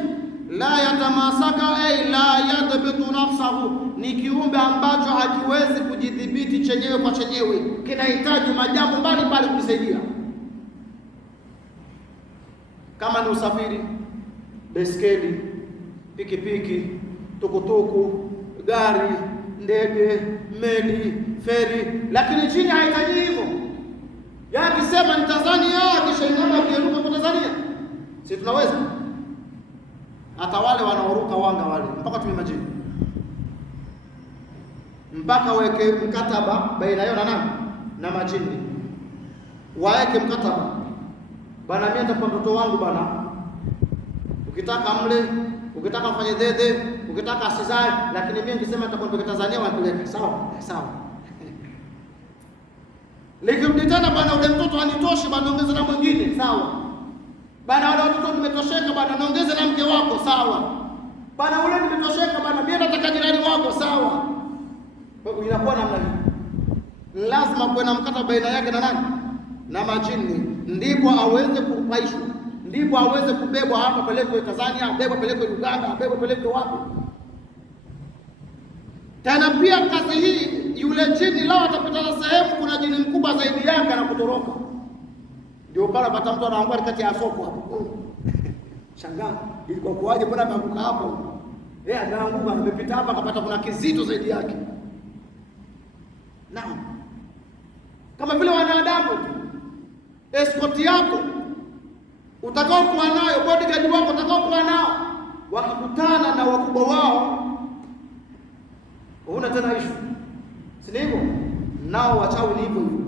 la yatamasaka ay la yadbitu nafsahu, ni kiumbe ambacho hakiwezi kujidhibiti chenyewe kwa chenyewe, kinahitaji majambo mbalimbali kujisaidia. Kama ni usafiri, baiskeli, pikipiki, tukutuku, gari, ndege, meli, feri, lakini chini hahitaji hivyo. Yakisema ni Tanzania, kisha inama kiruka kwa Tanzania, si tunaweza? Hata wale wanaoruka wanga wale, mpaka tumemajini, mpaka weke mkataba baina yao na nani na majini, waeke mkataba bana, mimi nitakupa mtoto wangu bana, ukitaka mle, ukitaka mfanye dede, ukitaka asizae, lakini mimi nikisema nitakwenda Tanzania wanapeleka. Sawa sawa. Likirudi tena bana, ule mtoto anitoshi bana, ongeza na mwingine. Sawa bana, wale watoto nimetosheka bana, naongeza na mke wako. Sawa bana, ule nimetosheka bana, mimi nataka jirani wako. Sawa. Kwa hiyo inakuwa namna hii, lazima kuwe na mkataba baina yake na nani na majini, ndipo aweze kupaishwa, ndipo aweze kubebwa hapa pelekwe Tanzania, abebwe pelekwe Uganda, abebwe pelekwe wapi. Tena pia kazi hii, yule jini lao atapita sehemu kuna jini mkubwa zaidi yake na kutoroka, ndio pale pata mtu anaanguka kati ya soko hapo. Shangaa ilikuwa kuaje, mbona ameanguka hapo? Anaanguka amepita hapa akapata kuna kizito zaidi yake. Naam, kama vile wanadamu, escort yako utakao kuwa nayo, bodyguard wako utakao kuwa nao, wakikutana na wakubwa wao huna tena issue, si ndivyo? Nao wachawi ni hivyo hivyo,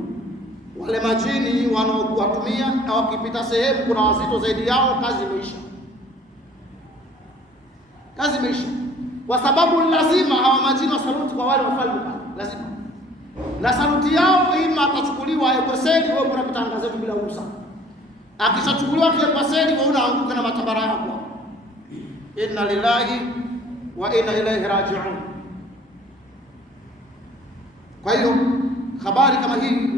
wale majini wanaokuwatumia, na wakipita sehemu kuna wazito zaidi yao, kazi imeisha, kazi imeisha. Kwa sababu lazima hawa majini wasaluti kwa wale wafalme pale, lazima, na saluti yao ima atachukuliwa ekoseli, wewe unapita anga zetu bila ruhusa. Akishachukuliwa kiekoseli, wewe unaanguka na matabara yako. Inna lillahi wa inna ilaihi raji'un. Kwa hiyo habari kama hii,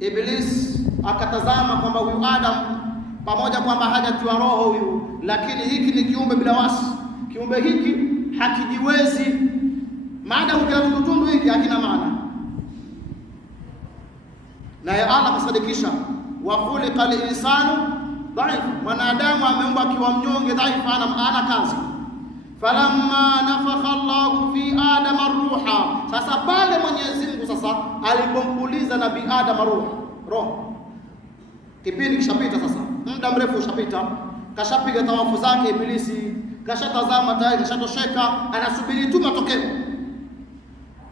Iblis akatazama kwamba huyu Adam pamoja kwamba hajatiwa roho huyu, lakini hiki ni kiumbe bila wasi, kiumbe hiki hakijiwezi, maadamu kila tundu hiki hakina maana. Na ya Allah kasadikisha, wa khuliqa al-insanu dhaif, mwanadamu ameumbwa akiwa mnyonge, dhaifu, ana kazi. Falamma nafakha Allahu fi Adama ruha, sasa pale Mwenyezi Mungu sasa alipompuliza Nabii Adam roho, kipindi kishapita sasa, muda mrefu ushapita, kashapiga tawafu zake Ibilisi, kashatazama tayari, kashatosheka, anasubiri tu matokeo,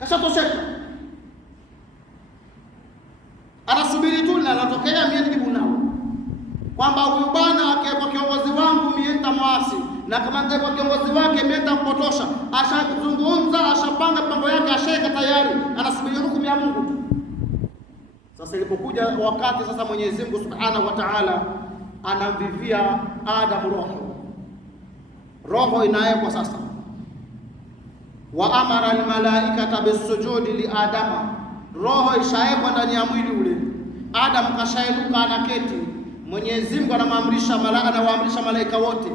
kashatosheka, anasubiri tu na natokea mimi nijibu nao kwamba huyu bwana akiwa kiongozi wangu mimi nitamwasi, na kama ndiye kiongozi wake mimi nitampotosha. Ashazungumza, ashapanga mambo yake, asheka tayari, anasubiri hukumu ya Mungu tu. Sasa ilipokuja wakati sasa Mwenyezi Mungu Subhanahu wa Ta'ala anamvivia Adam roho inawekwa sasa, wa amara almalaikata bisujudi li Adama, roho ishawekwa ndani ya mwili ule. Adam kashainuka anaketi, Mwenyezi Mungu anawaamrisha malaika wote,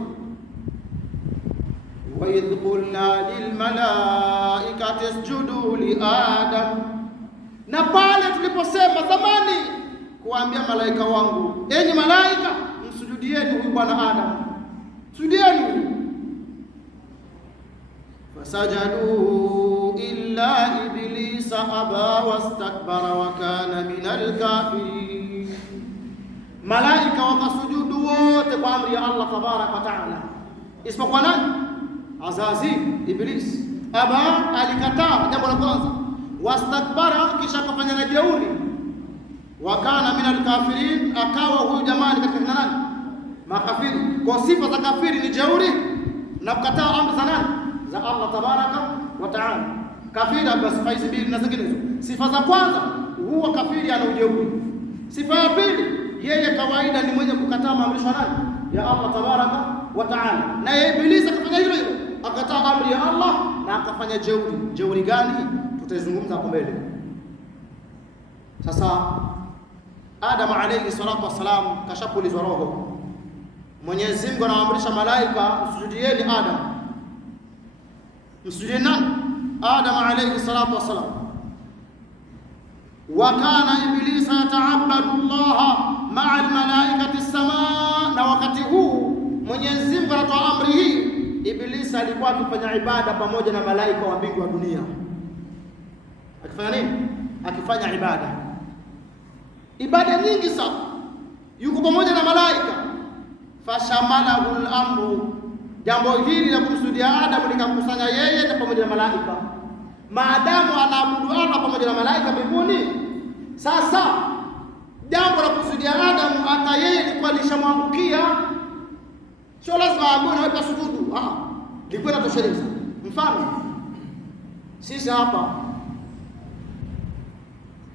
wa idh qulna lil malaikati isjudu li Adam, na pale tuliposema zamani kuambia malaika wangu, enyi malaika msujudieni huyu bwana Adam, sujudieni. Fasajadu illa iblisa aba wastakbara wa kana minal kafirin, malaika wakasujudu wote kwa amri ya Allah tabaraka wa taala, isipokuwa nani? Azazil, Iblis. Aba, alikataa, jambo la kwanza. Wastakbara, kisha akafanya na jeuri. Wa kana minal kafirin, akawa huyu jamani katika nani? Makafiri. Kwa sifa za kafiri ni jeuri na kukataa amri za nani? Za Allah tabaraka wa taala. Kafiri basi sifa hizi mbili na zingine hizo. Sifa za kwanza, huwa kafiri ana ujeuri. Sifa ya pili, yeye kawaida ni mwenye kukataa maamrisho nani? Ya Allah tabaraka wa ta'ala. Na Ibilisi akafanya hilo hilo, akataa amri ya Allah na akafanya jeuri. Jeuri gani? Tutaizungumza hapo mbele. Sasa Adam alayhi salatu wassalam kashapulizwa roho. Mwenyezi Mungu anaamrisha malaika, msujudieni Adam. Msujudieni nani? Adam alayhi salatu wassalam. Wa kana Iblisa yata'abbadu Allah ma'a al-malaikati as-samaa. Na wakati huu Mwenyezi Mungu anatoa amri hii, Iblisa alikuwa akifanya ibada pamoja na malaika wa mbingu wa dunia. Akifanya nini? Akifanya ibada nyingi sana, yuko pamoja na malaika. Fashamalahu al-amru, jambo hili la kumsujudia Adamu likamkusanya yeye na pamoja na malaika. Maadamu anaabudu Allah pamoja na malaika mbinguni, sasa jambo la kumsujudia Adamu hata yeye lilikuwa lishamwangukia. Sio lazima aambiwe na wewe sujudu, lilikuwa linatosheleza. Mfano, sisi hapa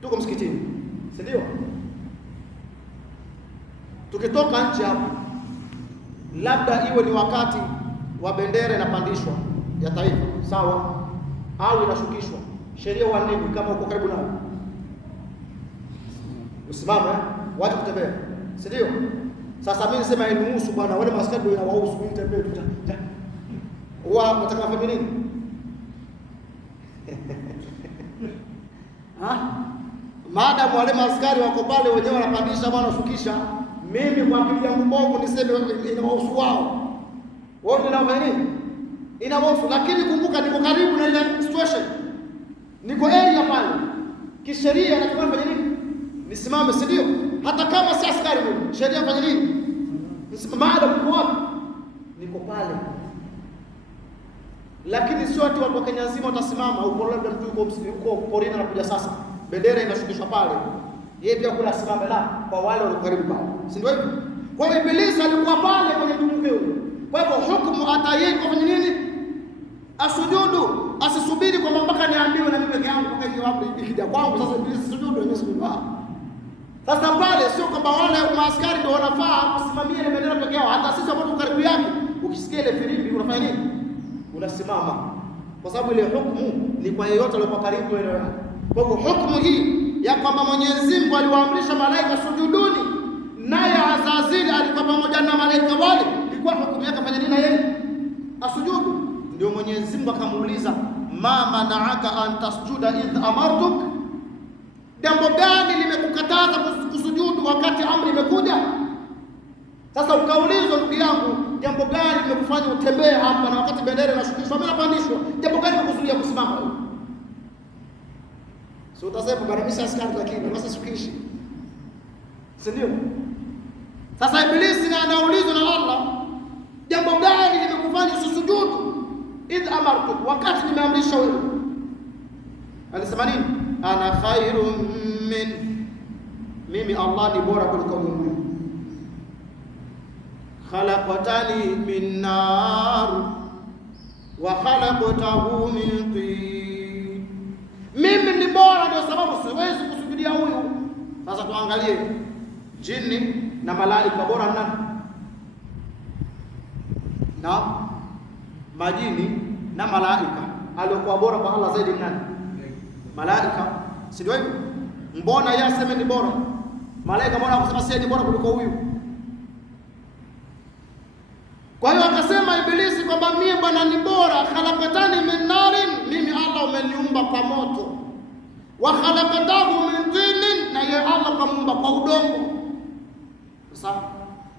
tuko msikitini, si ndio? Tukitoka nje hapa, labda iwe ni wakati wa bendera inapandishwa ya taifa, sawa, au inashukishwa, sheria wa nini kama uko karibu nayo? Usimame, wacha kutembea, si ndio? Sasa mimi nisema hainuhusu bwana, wale maskari ndio inawahusu kutembea tu. Wao wanataka kufanya nini? Maadamu wale maskari wako pale wenyewe wanapandisha bwana, ushukisha, mimi kwa akili yangu mbovu niseme inawahusu wao. Wao ndio wanafanya nini? Inawahusu. Lakini kumbuka niko karibu na ile situation, niko area pale, kisheria nataka kufanya nini? Nisimame, si ndio? Hata kama si askari mimi, sheria fanya nini? Nisimame. Maadamu niko wapi? Niko pale. Lakini sio watu wa Kenya nzima watasimama, uko labda mtu yuko porini anakuja sasa, bendera inashukishwa pale, yeye pia kula simame, la, kwa wale walio karibu pale, si ndio hivyo? Kwa hiyo Ibilisi alikuwa pale kwenye mtumke huyo. Kwa hivyo hukumu hata yeye kufanya nini? Asujudu, asisubiri kwamba mpaka niambiwe na mimi peke yangu kwa hiyo hapo ikija kwangu sasa Ibilisi sujudu, mimi sujudu. Sasa pale sio kwamba wale maaskari ndio wanafaa kusimamia ile bendera peke yao, hata sisi ambao karibu yake, ukisikia ile filimbi unafanya nini? Unasimama, kwa sababu ile hukumu ni kwa yeyote aliyokuwa karibu wewe. Kwa hivyo hukumu hii ya kwamba Mwenyezi Mungu aliwaamrisha malaika sujuduni, naye Azazili alikuwa pamoja na malaika wale, ilikuwa hukumu yake fanya nini na yeye? Asujudu. Ndio Mwenyezi Mungu akamuuliza, ma mana'aka an tasjuda idh amartuk, jambo gani limekukataza kusujudu wakati amri imekuja? Sasa ukaulizwa, ndugu yangu, jambo gani limekufanya utembee hapa na wakati bendera inashukishwa mimi napandishwa? Jambo gani limekuzuia kusimama? Sio utasema bwana mimi askari lakini basi shukishi. Si ndio? Sasa Ibilisi na anaulizwa na Allah, jambo gani limekufanya usujudu idh amartu, wakati nimeamrisha wewe? Alisema nini? Ana khairun min, mimi Allah ni bora kuliko Mungu. Khalaqtani min nar wa khalaqtahu min tin, mimi ni bora, ndio sababu siwezi kusujudia huyu. Sasa tuangalie jini na malaika, bora nani? Na majini na malaika, aliokuwa bora kwa Allah zaidi nani? Malaika, si ndio hivyo? Mbona yeye aseme ni bora? Malaika mbona akusema si ni bora kuliko huyu? Kwa hiyo akasema Ibilisi kwamba mimi bwana ni bora. Khalaqtani min narin, mimi Allah umeniumba kwa moto, wa khalaqtahu min tinin, na yeye Allah kamuumba kwa udongo. Sasa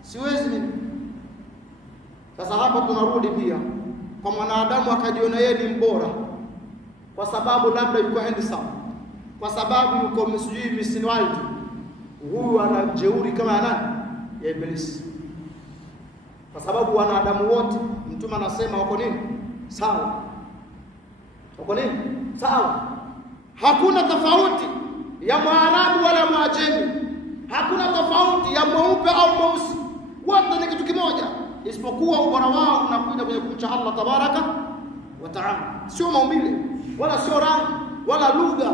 siwezi mimi. Sasa hapo tunarudi pia kwa mwanadamu akajiona yeye ni mbora kwa sababu labda yuko handsome, kwa sababu yuko msujui misiniwalti, huyu ana jeuri kama nani? Ya Ibilisi. Kwa sababu wanadamu wote Mtume anasema wako nini? Sawa. Wako nini? Sawa. Hakuna tofauti ya Mwarabu wala Mwajemi, hakuna tofauti ya mweupe au mweusi, wote ni kitu kimoja, isipokuwa ubora wao unakuja kwenye kumcha Allah tabaraka wa taala. Sio maumbile wala sio rangi wala lugha,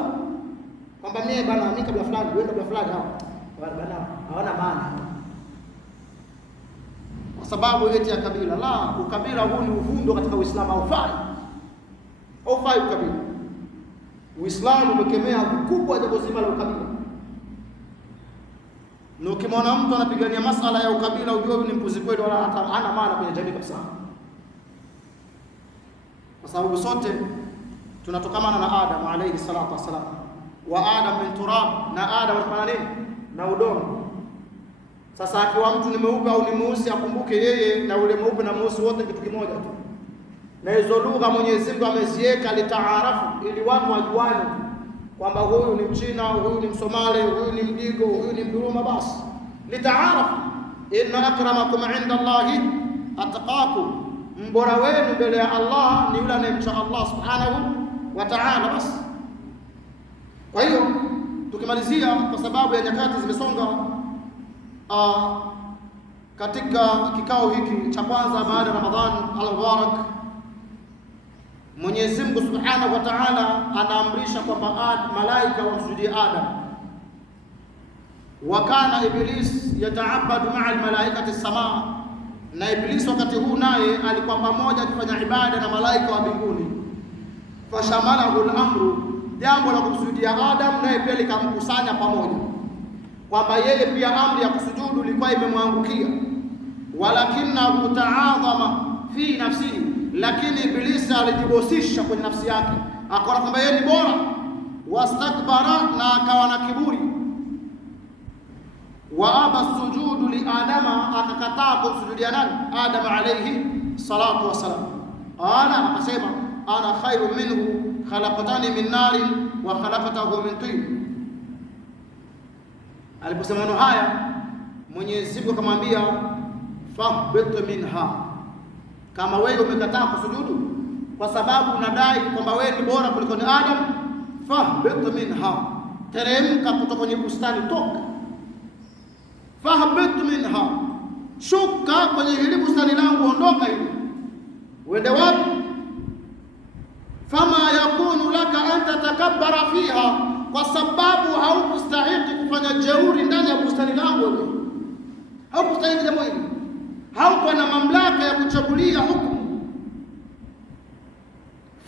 kwamba mimi bana mimi kabla fulani wewe kabla fulani, hao bana hawana maana. sababu eti ya kabila. La, ukabila huu ni uvundo katika Uislamu, haufai ukabila. Uislamu umekemea vikubwa jambo zima la ukabila. Na ukimwona mtu anapigania masala ya ukabila, ujue ni mpuzi kweli, wala hana maana kwenye jamii kabisa. Kwa sababu sote tunatokamana na Adam alayhi salatu wasalam, wa Adam min turab, na Adam anafanya nini? Na udongo. Sasa akiwa mtu ni mweupe au ni mweusi, akumbuke yeye na ule mweupe na mweusi wote kitu kimoja tu. Na hizo lugha Mwenyezi Mungu ameziweka litaarafu, ili watu wajuane kwamba huyu ni Mchina, huyu ni Msomali, huyu ni Mdigo, huyu ni Mduruma. Basi litaarafu, inna akramakum inda Allahi atqakum, mbora wenu mbele ya Allah ni yule anayemcha Allah subhanahu wa ta'ala. Basi kwa hiyo tukimalizia, kwa sababu ya nyakati zimesonga, katika kikao hiki cha kwanza baada ya Ramadhan al-Mubarak, Mwenyezi Mungu Subhanahu wa Ta'ala anaamrisha kwamba malaika wamsujudie Adam. Wa kana Iblis yataabadu ma'a al-malaikati as-samaa, na Iblis wakati huu naye alikuwa pamoja akifanya ibada na malaika wa mbinguni. Fashamalahu al-amru, jambo la kumsujudia Adam naye pia likamkusanya pamoja, kwamba yeye pia amri ya kusujudu ilikuwa imemwangukia. Walakinahu ta'adhama fi nafsihi, lakini Ibilisi alijibosisha kwenye nafsi yake, akaona kwamba yeye ni bora. Wastakbara, na akawa na kiburi. Wa aba sujudu li Adama, akakataa kumsujudia nani? Adam alayhi salatu wasalam. Akasema ana khairu minhu khalaqtani min narin wa khalaqtahu min tin. Aliposema maneno haya, Mwenyezi Mungu akamwambia fahbit minha, kama wewe umekataa kusujudu kwa sababu unadai kwamba wewe ni bora kuliko ni Adam, fahbit minha, teremka kutoka kwenye bustani, toka. Fahbit minha, shuka kwenye hili bustani langu, ondoka hivi. Uende wapi? Fama yakunu laka an tatakabbara fiha, kwa sababu haukustahili kufanya jeuri ndani ya bustani langu. Wewe haukustahili jambo hili, haukuwa na mamlaka ya kuchagulia hukumu.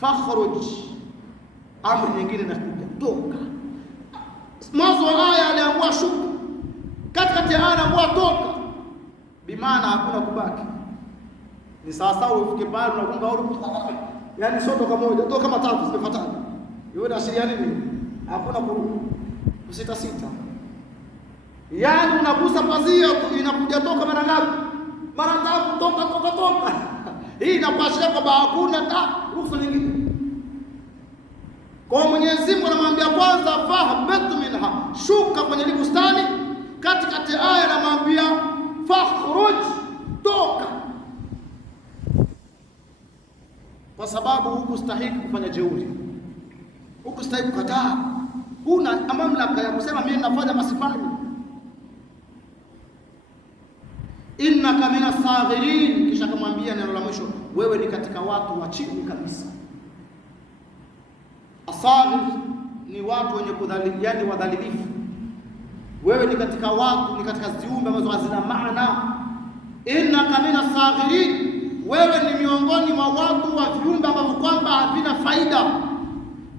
Fakhruj, amri nyingine inakuja, toka. Mwanzo wa aya aliambiwa shuka, katikati ya aya aliambiwa toka, bimaana hakuna kubaki. Ni sawa sawa ufike pale unagonga au yaani soto kama moja, toka kama tatu zimefuatana. Hiyo inaashiria nini? Hakuna kusita sita. Yaani unagusa pazia tu inakuja toka mara ngapi? Mara tatu, toka. Hii inapashiria kwamba hakuna ruhusa nyingine. Kwa Mwenyezi Mungu anamwambia kwanza fahbit minha, shuka kwenye bustani. Katikati aya anamwambia fakhruj, toka. Kwa sababu hukustahili kufanya jeuri, hukustahili kukataa, huna mamlaka ya kusema mimi nafanya masifani. Innaka minas saghirin, kisha akamwambia neno la mwisho, wewe ni katika watu wa chini kabisa. Asaghir ni watu wenye kudhalili, yani wadhalilifu. Wewe ni katika watu, ni katika ziumbe ambazo hazina maana. Innaka minas saghirin, wewe ni miongoni mwa watu wa viumbe ambao kwamba havina faida.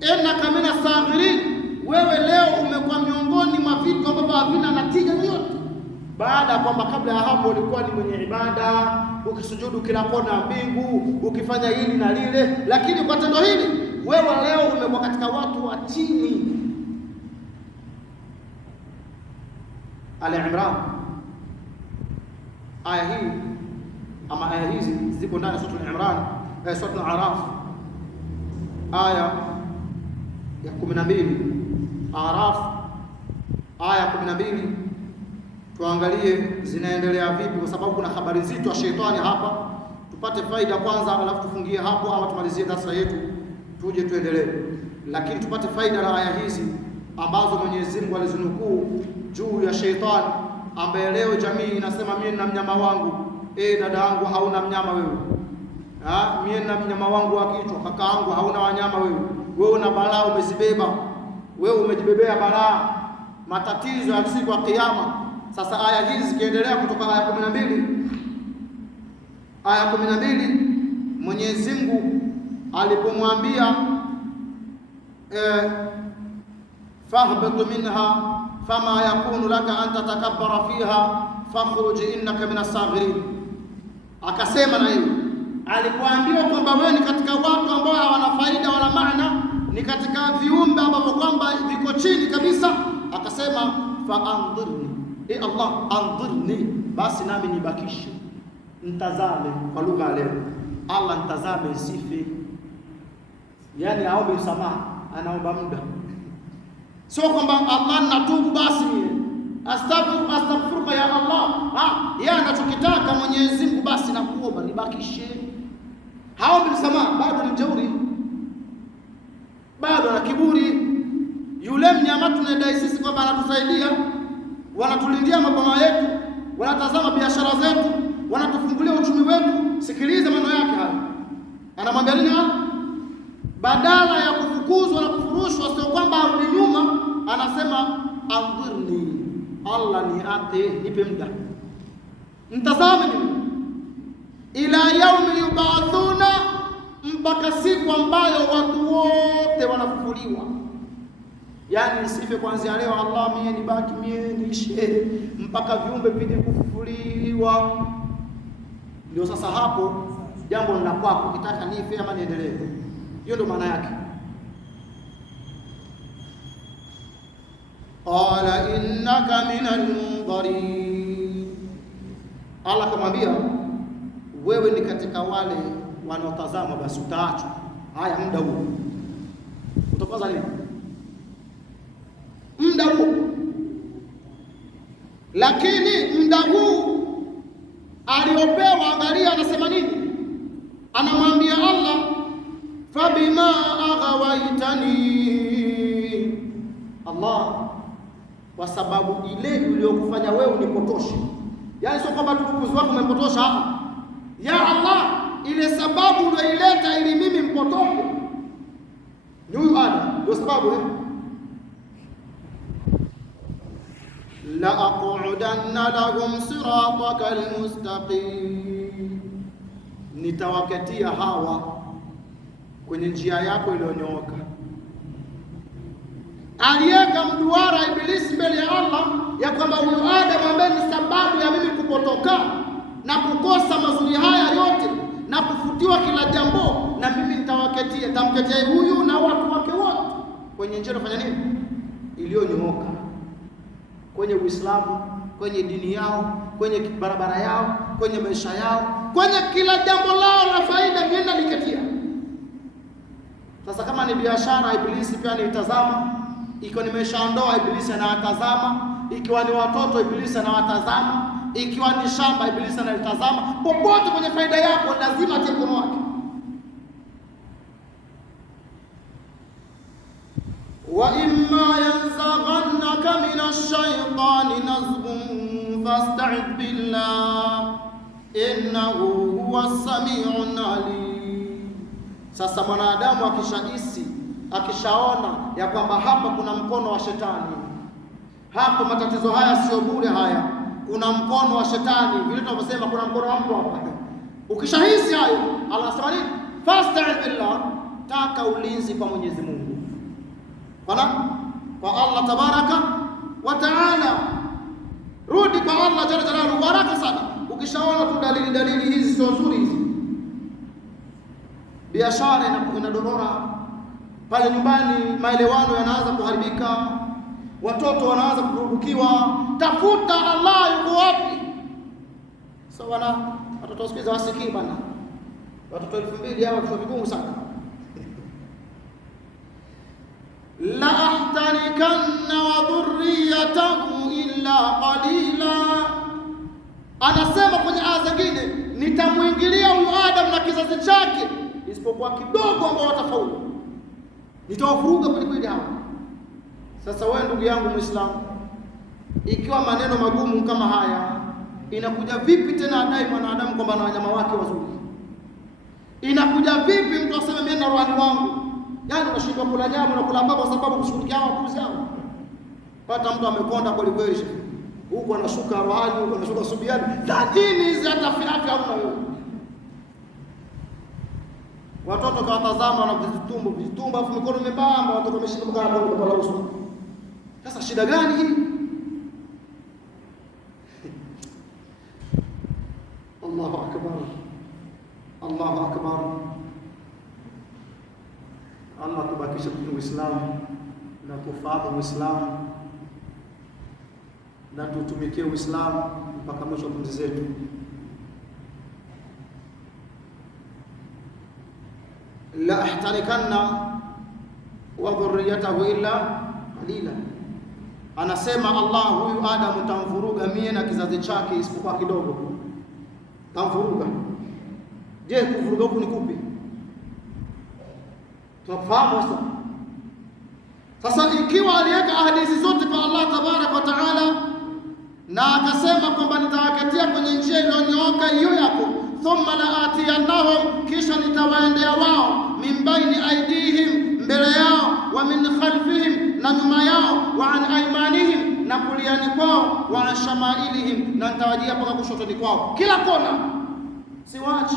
Innaka minas saghirin, wewe leo umekuwa miongoni mwa vitu ambavyo havina natija yoyote. Baada ya kwamba kabla ya hapo ulikuwa ni mwenye ibada, ukisujudu kila kona mbingu, ukifanya hili na lile, lakini kwa tendo hili wewe leo umekuwa katika watu wa chini. Al-Imran, aya hii ama aya hizi zipo ndani ya sura Al-Imran, sura Al-Araf, aya ya 12. Araf aya 12. Tuangalie zinaendelea vipi, kwa sababu kuna habari nzito ya shetani hapa. Tupate faida kwanza, alafu tufungie hapo ama tumalizie darasa yetu tuje tuendelee. Lakini tupate faida na aya hizi ambazo Mwenyezi Mungu alizinukuu juu ya shetani, ambaye leo jamii inasema mimi na mnyama wangu. Dada yangu hauna mnyama wewe. Mimi na mnyama wangu wa kichwa. Kaka yangu hauna wanyama wewe. Wewe una balaa umezibeba. Wewe umejibebea balaa, matatizo ya siku ya kiyama. Sasa aya hizi zikiendelea kutoka aya 12 aya 12 Mwenyezi Mungu alipomwambia fahbitu minha fama yakunu laka an tatakabbara fiha fakhruj innaka min as-saghirin, akasema na yeye alipoambiwa kwamba wewe ni katika watu ambao hawana faida wala maana, ni katika viumbe ambavyo kwamba viko chini kabisa, akasema fa andhirni, Allah andhirni, basi nami nibakishe, ntazame. Kwa lugha ya leo, Allah ntazame sifi, yani aombe msamaha, anaomba muda, sio kwamba Allah natubu basi astaghfiruka ya Allah. Yeye anachokitaka Mwenyezi Mungu basi nakuomba nibakishe, haombi msamaha, bado ni mjeuri, bado ana kiburi. Yule mnyama tunadai sisi kwamba anatusaidia, wanatulindia maboma yetu, wanatazama biashara zetu, wanatufungulia uchumi wetu. Sikiliza maneno yake haya, anamwambia nini? Badala ya kufukuzwa na kufurushwa, sio kwamba arudi nyuma, anasema andhirni, Allah niate, nipe muda, mtazame ila yaumi yubathuna, mpaka siku ambayo watu wote wanafufuliwa. Yani sife kuanzia leo, Allah mie nibaki, mie niishe, mpaka viumbe vije kufufuliwa. Ndio sasa hapo jambo la kwako, ukitaka nife ama niendelee. Hiyo ndio maana yake. Qala innaka minal mundharin, Allah kamwambia wewe ni katika wale wanaotazama, basi utaachwa. Haya, muda huu utakoza nini? Muda huu. Lakini muda huu aliopewa, angalia anasema nini? Anamwambia Allah, fabima aghawaitani, Allah, kwa sababu ile iliyokufanya wewe unipotoshe. Yani sio kwamba tukuzi wako umepotosha, ya Allah, ile sababu uliyoileta ili mimi mpotoke ni huyu Adam, ndio sababu la aqudanna lahum sirataka almustaqim, nitawakatia hawa kwenye njia yako iliyonyooka. Aliweka mduara Ibilisi mbele ya Allah ya kwamba huyu Adam ambaye ni sababu ya mimi kupotoka na kukosa mazuri haya yote na kufutiwa kila jambo, na mimi nitawaketia, nitamketia huyu na watu wake wote kwenye njia inafanya nini? Iliyonyooka, kwenye Uislamu, kwenye dini yao, kwenye barabara yao, kwenye maisha yao, kwenye kila jambo lao la faida, nienda niketia. Sasa kama ni biashara, Ibilisi pia anitazama. Ikiwa ni maisha ya ndoa, Ibilisi anawatazama. Ikiwa ni watoto, Ibilisi anawatazama. Ikiwa ni shamba, Ibilisi analitazama. Popote kwenye faida yako lazima atie mkono wake. Wa imma yanzaghannaka minash shaitani nazghun fasta'id billah innahu huwas sami'un alim. Sasa mwanadamu akishahisi, akishaona ya kwamba hapa kuna mkono wa shetani, hapo matatizo haya sio bure, haya kuna mkono wa shetani, vile tunavyosema kuna mkono wa mtu hapa. Ukishahisi hayo, Allah anasema nini? Fasta'id billah, taka ulinzi kwa Mwenyezi Mungu, kwa Allah tabaraka wa taala. Rudi kwa Allah jalla jalaluhu haraka sana. Ukishaona tu dalili hizi sio nzuri hizi, biashara inadorora pale nyumbani, maelewano yanaanza kuharibika, watoto wanaanza kurudukiwa, tafuta Allah yuko wapi. So watoto siku hizi wasikii bana, watoto 2000 hao kwa vigumu sana. La ahtanikanna wa dhurriyatahu illa qalila, anasema kwenye aya zingine, nitamwingilia huyu Adam na kizazi chake isipokuwa kidogo ambao watafaulu, nitawafuruga kweli hapa. Sasa wewe ndugu yangu Muislamu, ikiwa maneno magumu kama haya, inakuja vipi tena adai mwanadamu kwamba na wanyama wake wazuri? Inakuja vipi mtu aseme mimi na rohani wangu? Yaani unashindwa kula nyama na kula baba sababu kushughulikia hao wapuzi hao. Pata mtu amekonda kweli kweli, huko anashuka rohani, huko anashuka subiani, za dini hizi hata afya hauna wewe. watoto kawatazama na vitumbo afu mikono membamba, watoto wameshika mkanda kwa uso. Sasa shida gani hii? Allahu akbar, Allahu akbar. Allah tubakishe kwenye Uislamu na kufahamu Uislamu na tutumikie Uislamu mpaka mwisho wa pumzi zetu. La ahtarikanna wa dhurriyatahu illa qalila. Anasema Allah, huyu Adamu tamvuruga mie na kizazi chake isipokuwa kidogo. Tamvuruga. Je, kuvuruga huku ni kupi? Tunafahamu sasa ikiwa aliweka ahadi hizi zote kwa Allah tabaraka wa taala, na akasema kwamba nitawakatia kwenye njia iliyonyooka hiyo yako, thumma la atiyannahum, kisha nitawaendea wao, min baini aidihim, mbele yao, wa min khalfihim, na nyuma yao, wa an aymanihim, na kuliani kwao, wa an shamailihim, na nitawajia mpaka kushotoni kwao, kila kona siwachi.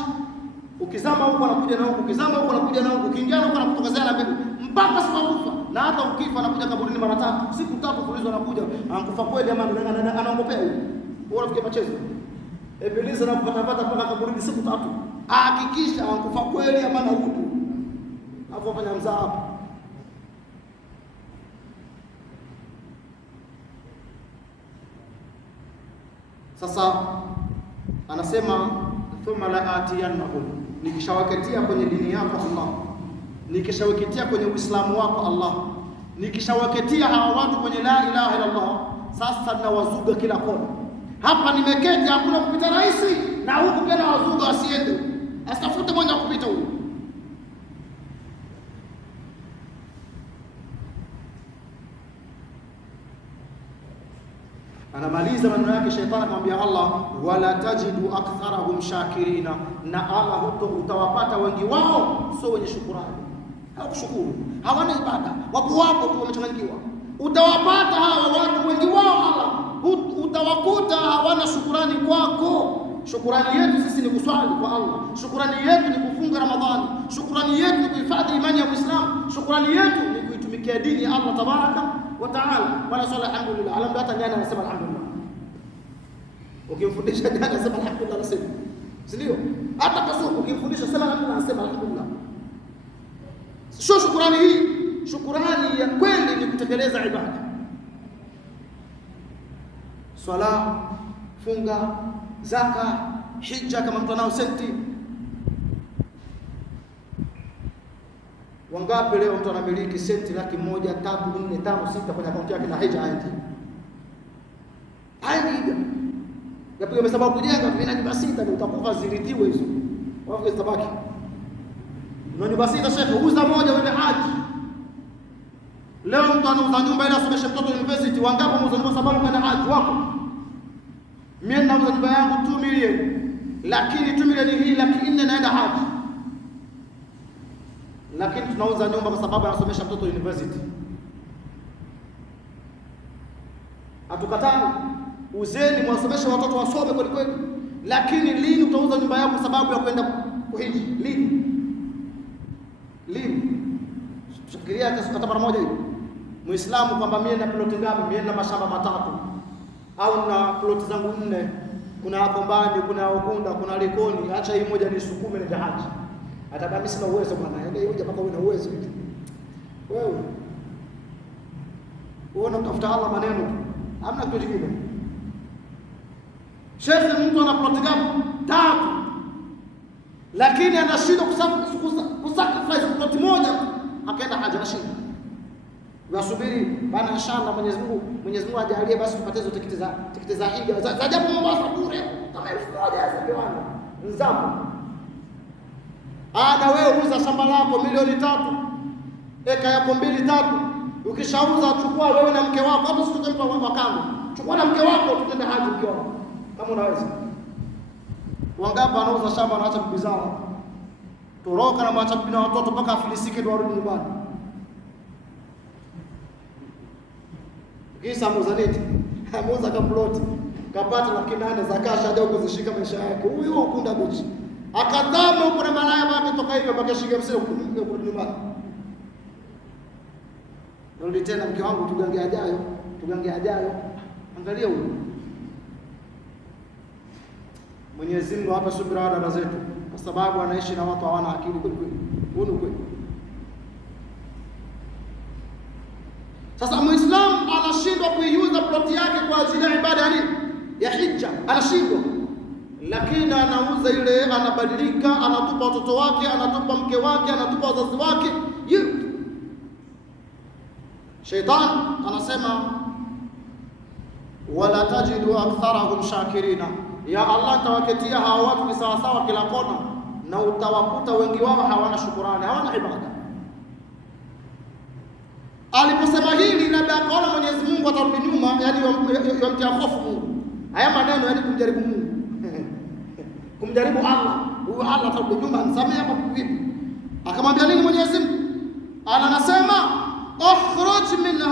Ukizama huko anakuja na huko, ukizama huko anakuja na huko, ukiingia huko anakutokezea na mbegu mpaka siwakufa. Na hata ukifa anakuja kaburini mara 3 siku 3 kuulizwa, anakuja anakufa kweli ama anaongopea huko. Wewe unafikia machezo? Ibilisi anakupata mpaka kaburini siku 3. Hakikisha anakufa kweli ama anahudu. Hapo fanya mzaa hapo. Sasa anasema thumma la atiyannahum, nikishawaketia kwenye dini yako Allah, nikishawaketia kwenye Uislamu wako Allah, nikishawaketia hawa watu kwenye la ilaha illa Allah, sasa nawazuga kila kona. Hapa nimeketi, hakuna kupita rahisi, na huku pia nawazuga asiende, asitafute mmoja kupita huko. Anamaliza maneno yake shetani akamwambia Allah, wala tajidu aktharahum shakirina, na Allah utawapata wengi wao sio wenye shukrani. Hawakushukuru, hawana ibada, wapo tu wamechanganyikiwa. Utawapata hawa watu wengi wao Allah, utawakuta hawana shukrani kwako. Shukrani yetu sisi ni kuswali kwa Allah, shukrani yetu ni kufunga Ramadhani, shukrani yetu ni kuhifadhi imani ya Uislamu, shukrani yetu ni kuitumikia dini ya Allah tabaraka wa taala. Wala swala alhamdulillah, alhamdulillah. Hata jana anasema alhamdulillah, ukimfundisha jana anasema alhamdulillah, anasema si ndio? Hata kasuku ukimfundisha sema alhamdulillah, anasema alhamdulillah. Sio shukrani hii. Shukrani ya kweli ni kutekeleza ibada, swala, funga, zaka, hija kama mtu anao senti. Wangapi leo mtu anamiliki senti 100,000, 3, 4, 5, 6 kwenye akaunti yake na hija haendi? Yapiga hesabu kujenga tu nyumba 6 ndio utakufa zirithiwe hizo. Wapi zitabaki? Na nyumba 6 shekhe, uza moja uende haji. Leo mtu anauza nyumba ili asomeshe mtoto university, wangapi muuza nyumba sababu kwenda haji wako? Mimi nauza nyumba yangu 2 milioni. Lakini 2 milioni hii 400,000 naenda haji. Lakini tunauza nyumba kwa sababu anasomesha mtoto university. Hatukatani, uzeni mwasomesha watoto wasome kweli kweli. Lakini lini utauza nyumba yako kwa sababu ya kwenda kuhiji? Lini? Fikiria hata mara moja hiyo. Muislamu kwamba mimi na ploti ngapi? Mimi na mashamba 3 au na ploti zangu 4. Kuna hapo Mbani, kuna Ukunda, kuna Likoni. Acha hii moja nisukume na haji. Hata kama sina uwezo bwana, ndio hoja mpaka una uwezo. Wewe unatafuta Allah maneno, hamna kitu kingine. Shekhe, mtu ana ploti ngapi? 3. Lakini anashindwa kusacrifice ploti moja, akaenda haja na shida. Wasubiri bana, inshallah Mwenyezi Mungu ajalie basi tupate hizo tikiti za hija za japo Mombasa bure kama 1,000 za kiwanda nzapo. Na wewe uza shamba lako milioni 3, eka yako 2-3. Ukishauza chukua wewe na mke wako, hata usitoke mpa wakando. Chukua na mke wako tukende haji mke wako kama unaweza. Wangapi anauza shamba anaacha bibi zao? Toroka na maacha bibi na watoto mpaka afilisike ndio arudi nyumbani. Kisa muzaneti, amuza kaploti, kapata 800,000 za kasha hadi kuzishika maisha yake. Huyo Ukunda bichi. Akadhama huko na malaya wake toka hivyo mpaka shika msio kurudi nyumbani. Rudi tena mke wangu, tugange ajayo. Angalia huyu. Mwenyezi Mungu hapa subira dada zetu, kwa sababu anaishi na watu hawana akili kweli kweli. Huo kweli. Sasa Muislamu anashindwa kuiuza ploti yake kwa ajili ya ibada ya nini? Ya hija. Anashindwa. Lakini anauza ile, anabadilika, anatupa watoto wake, anatupa mke wake, anatupa wazazi wake. Shaitan anasema wala tajidu aktharahum shakirina, ya Allah tawaketia hawa watu ni sawa sawa kila kona, na utawakuta wengi wao hawana shukrani, hawana ibada. Aliposema hili na akaona Mwenyezi Mungu atarudi nyuma, yani yomtia hofu Mungu. Haya maneno yani kumjaribu Mungu. Kumjaribu Allah. Huyu Allah atarudi nyuma, nisamee hapa vipi? Akamwambia nini Mwenyezi Mungu? Anasema ukhruj minha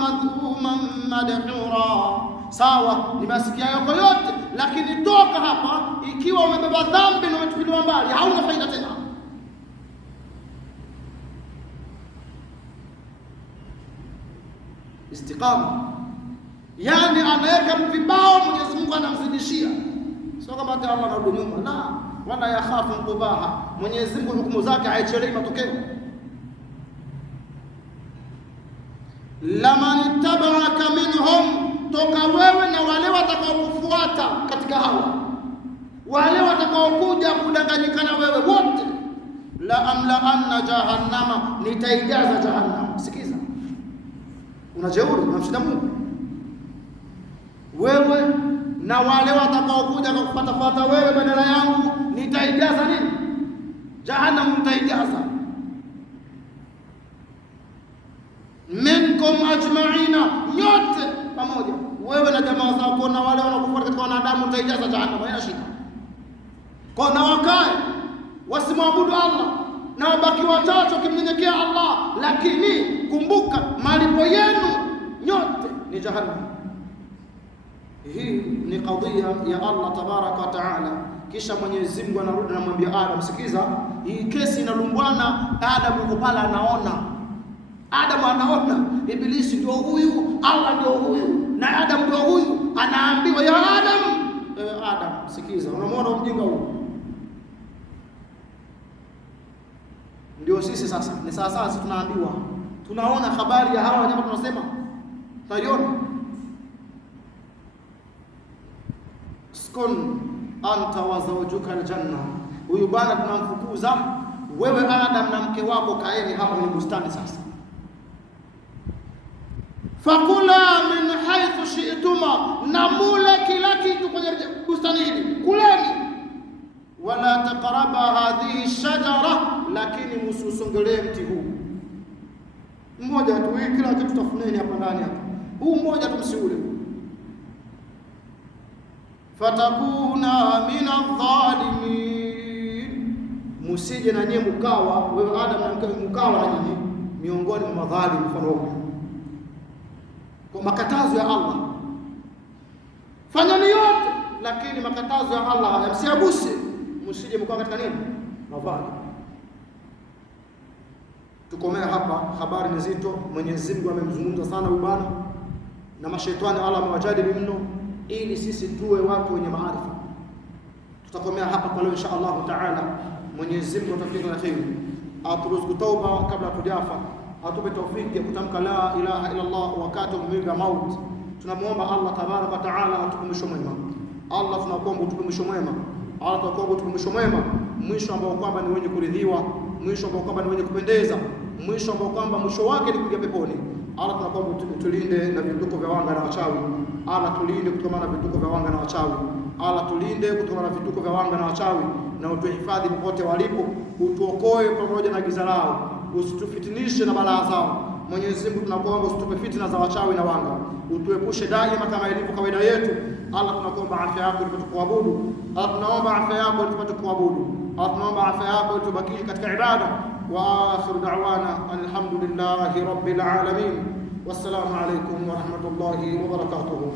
madhuman madhura. Sawa, nimesikia yako yote, lakini toka hapa ikiwa umebeba dhambi na umetupiliwa mbali, hauna faida tena. Istiqama. Yani anaweka vibao, Mwenyezi Mungu anamzidishia. Sio kama hata Allah anarudi nyuma. La, wala yakhafu qubaha. Mwenyezi Mungu hukumu zake haichelei matokeo. Laman ittaba'aka minhum, toka wewe na wale watakaokufuata katika hawa, wale watakaokuja kudanganyikana wewe wote, la amla anna jahannama, nitaijaza jahannam. Sikiza, unajeuri, unamshinda Mungu. Wewe na wale watakaokuja kukufuata wewe badala yangu, nitaijaza nini? Jahannam, nitaijaza. Minkum ajma'ina, yote pamoja, wewe na jamaa zako na wale wanaokufuata katika wanadamu, nitaijaza jahannam. Haina shida. Kwa na wakae wasimwabudu Allah na wabaki wachache kimnyenyekea Allah, lakini kumbuka malipo yenu nyote ni jahannam. Hii ni kadhia ya Allah tabaraka wa taala. Kisha Mwenyezi Mungu anarudi anamwambia Adam, sikiza, hii kesi inalumbwana. Adam yuko pale anaona. Adam anaona Ibilisi ndio huyu, Allah ndio huyu, na Adam ndio huyu. Anaambiwa ya Adam, Adam sikiza, unamwona mjinga huyu? Ndio sisi sasa, ni sasa sisi tunaambiwa, tunaona habari ya hawa wanyama, tunasema tayona skun anta wa zawjuka aljanna. Huyu bwana tunamfukuza, wewe Adam na mke wako kaeni hapa kwenye bustani sasa. Fakula min haythu shi'tuma, na mule kila kitu kwenye bustani hili, kuleni. Wala taqraba hadhihi shajara, lakini msisongelee mti huu mmoja tu. Hii kila kitu tafuneni hapa ndani hapa, huu mmoja tu msiule. Fatakuna min adh-dhalimin, musije na nyie mkawa, wewe Adam na mke mkawa na nyinyi miongoni mwa madhalimu. Mfano huo kwa makatazo ya Allah, fanyeni yote, lakini makatazo ya Allah msiaguse, msije mkawa katika nini? Madhalimu. Tukomea hapa, habari ni nzito. Mwenyezi Mungu amemzungumza sana huyu bwana, na mashaitani Allah amewajadili mno, ili sisi tuwe watu wenye maarifa. Tutakomea hapa kwa leo insha Allah taala. Mwenyezi Mungu atafiki na kheri, aturuzuku tauba kabla tujafa, atupe taufiki ya kutamka la ilaha illa Allah wakati wa mauti. Tunamuomba Allah tabaraka taala atupe mwisho mwema. Allah tunakuomba utupe mwisho mwema. Allah tunakuomba utupe mwisho mwema, mwisho ambao kwamba ni wenye kuridhiwa, mwisho ambao kwamba ni wenye kupendeza, mwisho ambao kwamba mwisho wake ni kuingia peponi. Allah tunakuomba tulinde na vituko vya wanga na wachawi. Allah tulinde kutokana na vituko vya wanga na wachawi. Allah tulinde kutokana na vituko vya wanga na wachawi, na utuhifadhi popote walipo, utuokoe pamoja na giza lao, usitufitinishe na balaa zao. Mwenyezi Mungu tunakuomba usitupe fitina za wachawi na wanga, utuepushe daima kama ilivyo kawaida yetu. Allah tunakuomba afya yako ili tupate kuabudu. Allah tunaomba afya yako ili tupate kuabudu. Allah tunaomba afya yako ili tubaki katika ibada. Wa akhiru da'wana alhamdulillahi rabbil alamin. Wassalamu alaykum wa rahmatullahi wa barakatuh.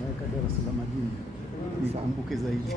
naweka darasa la majini nikumbuke zaidi.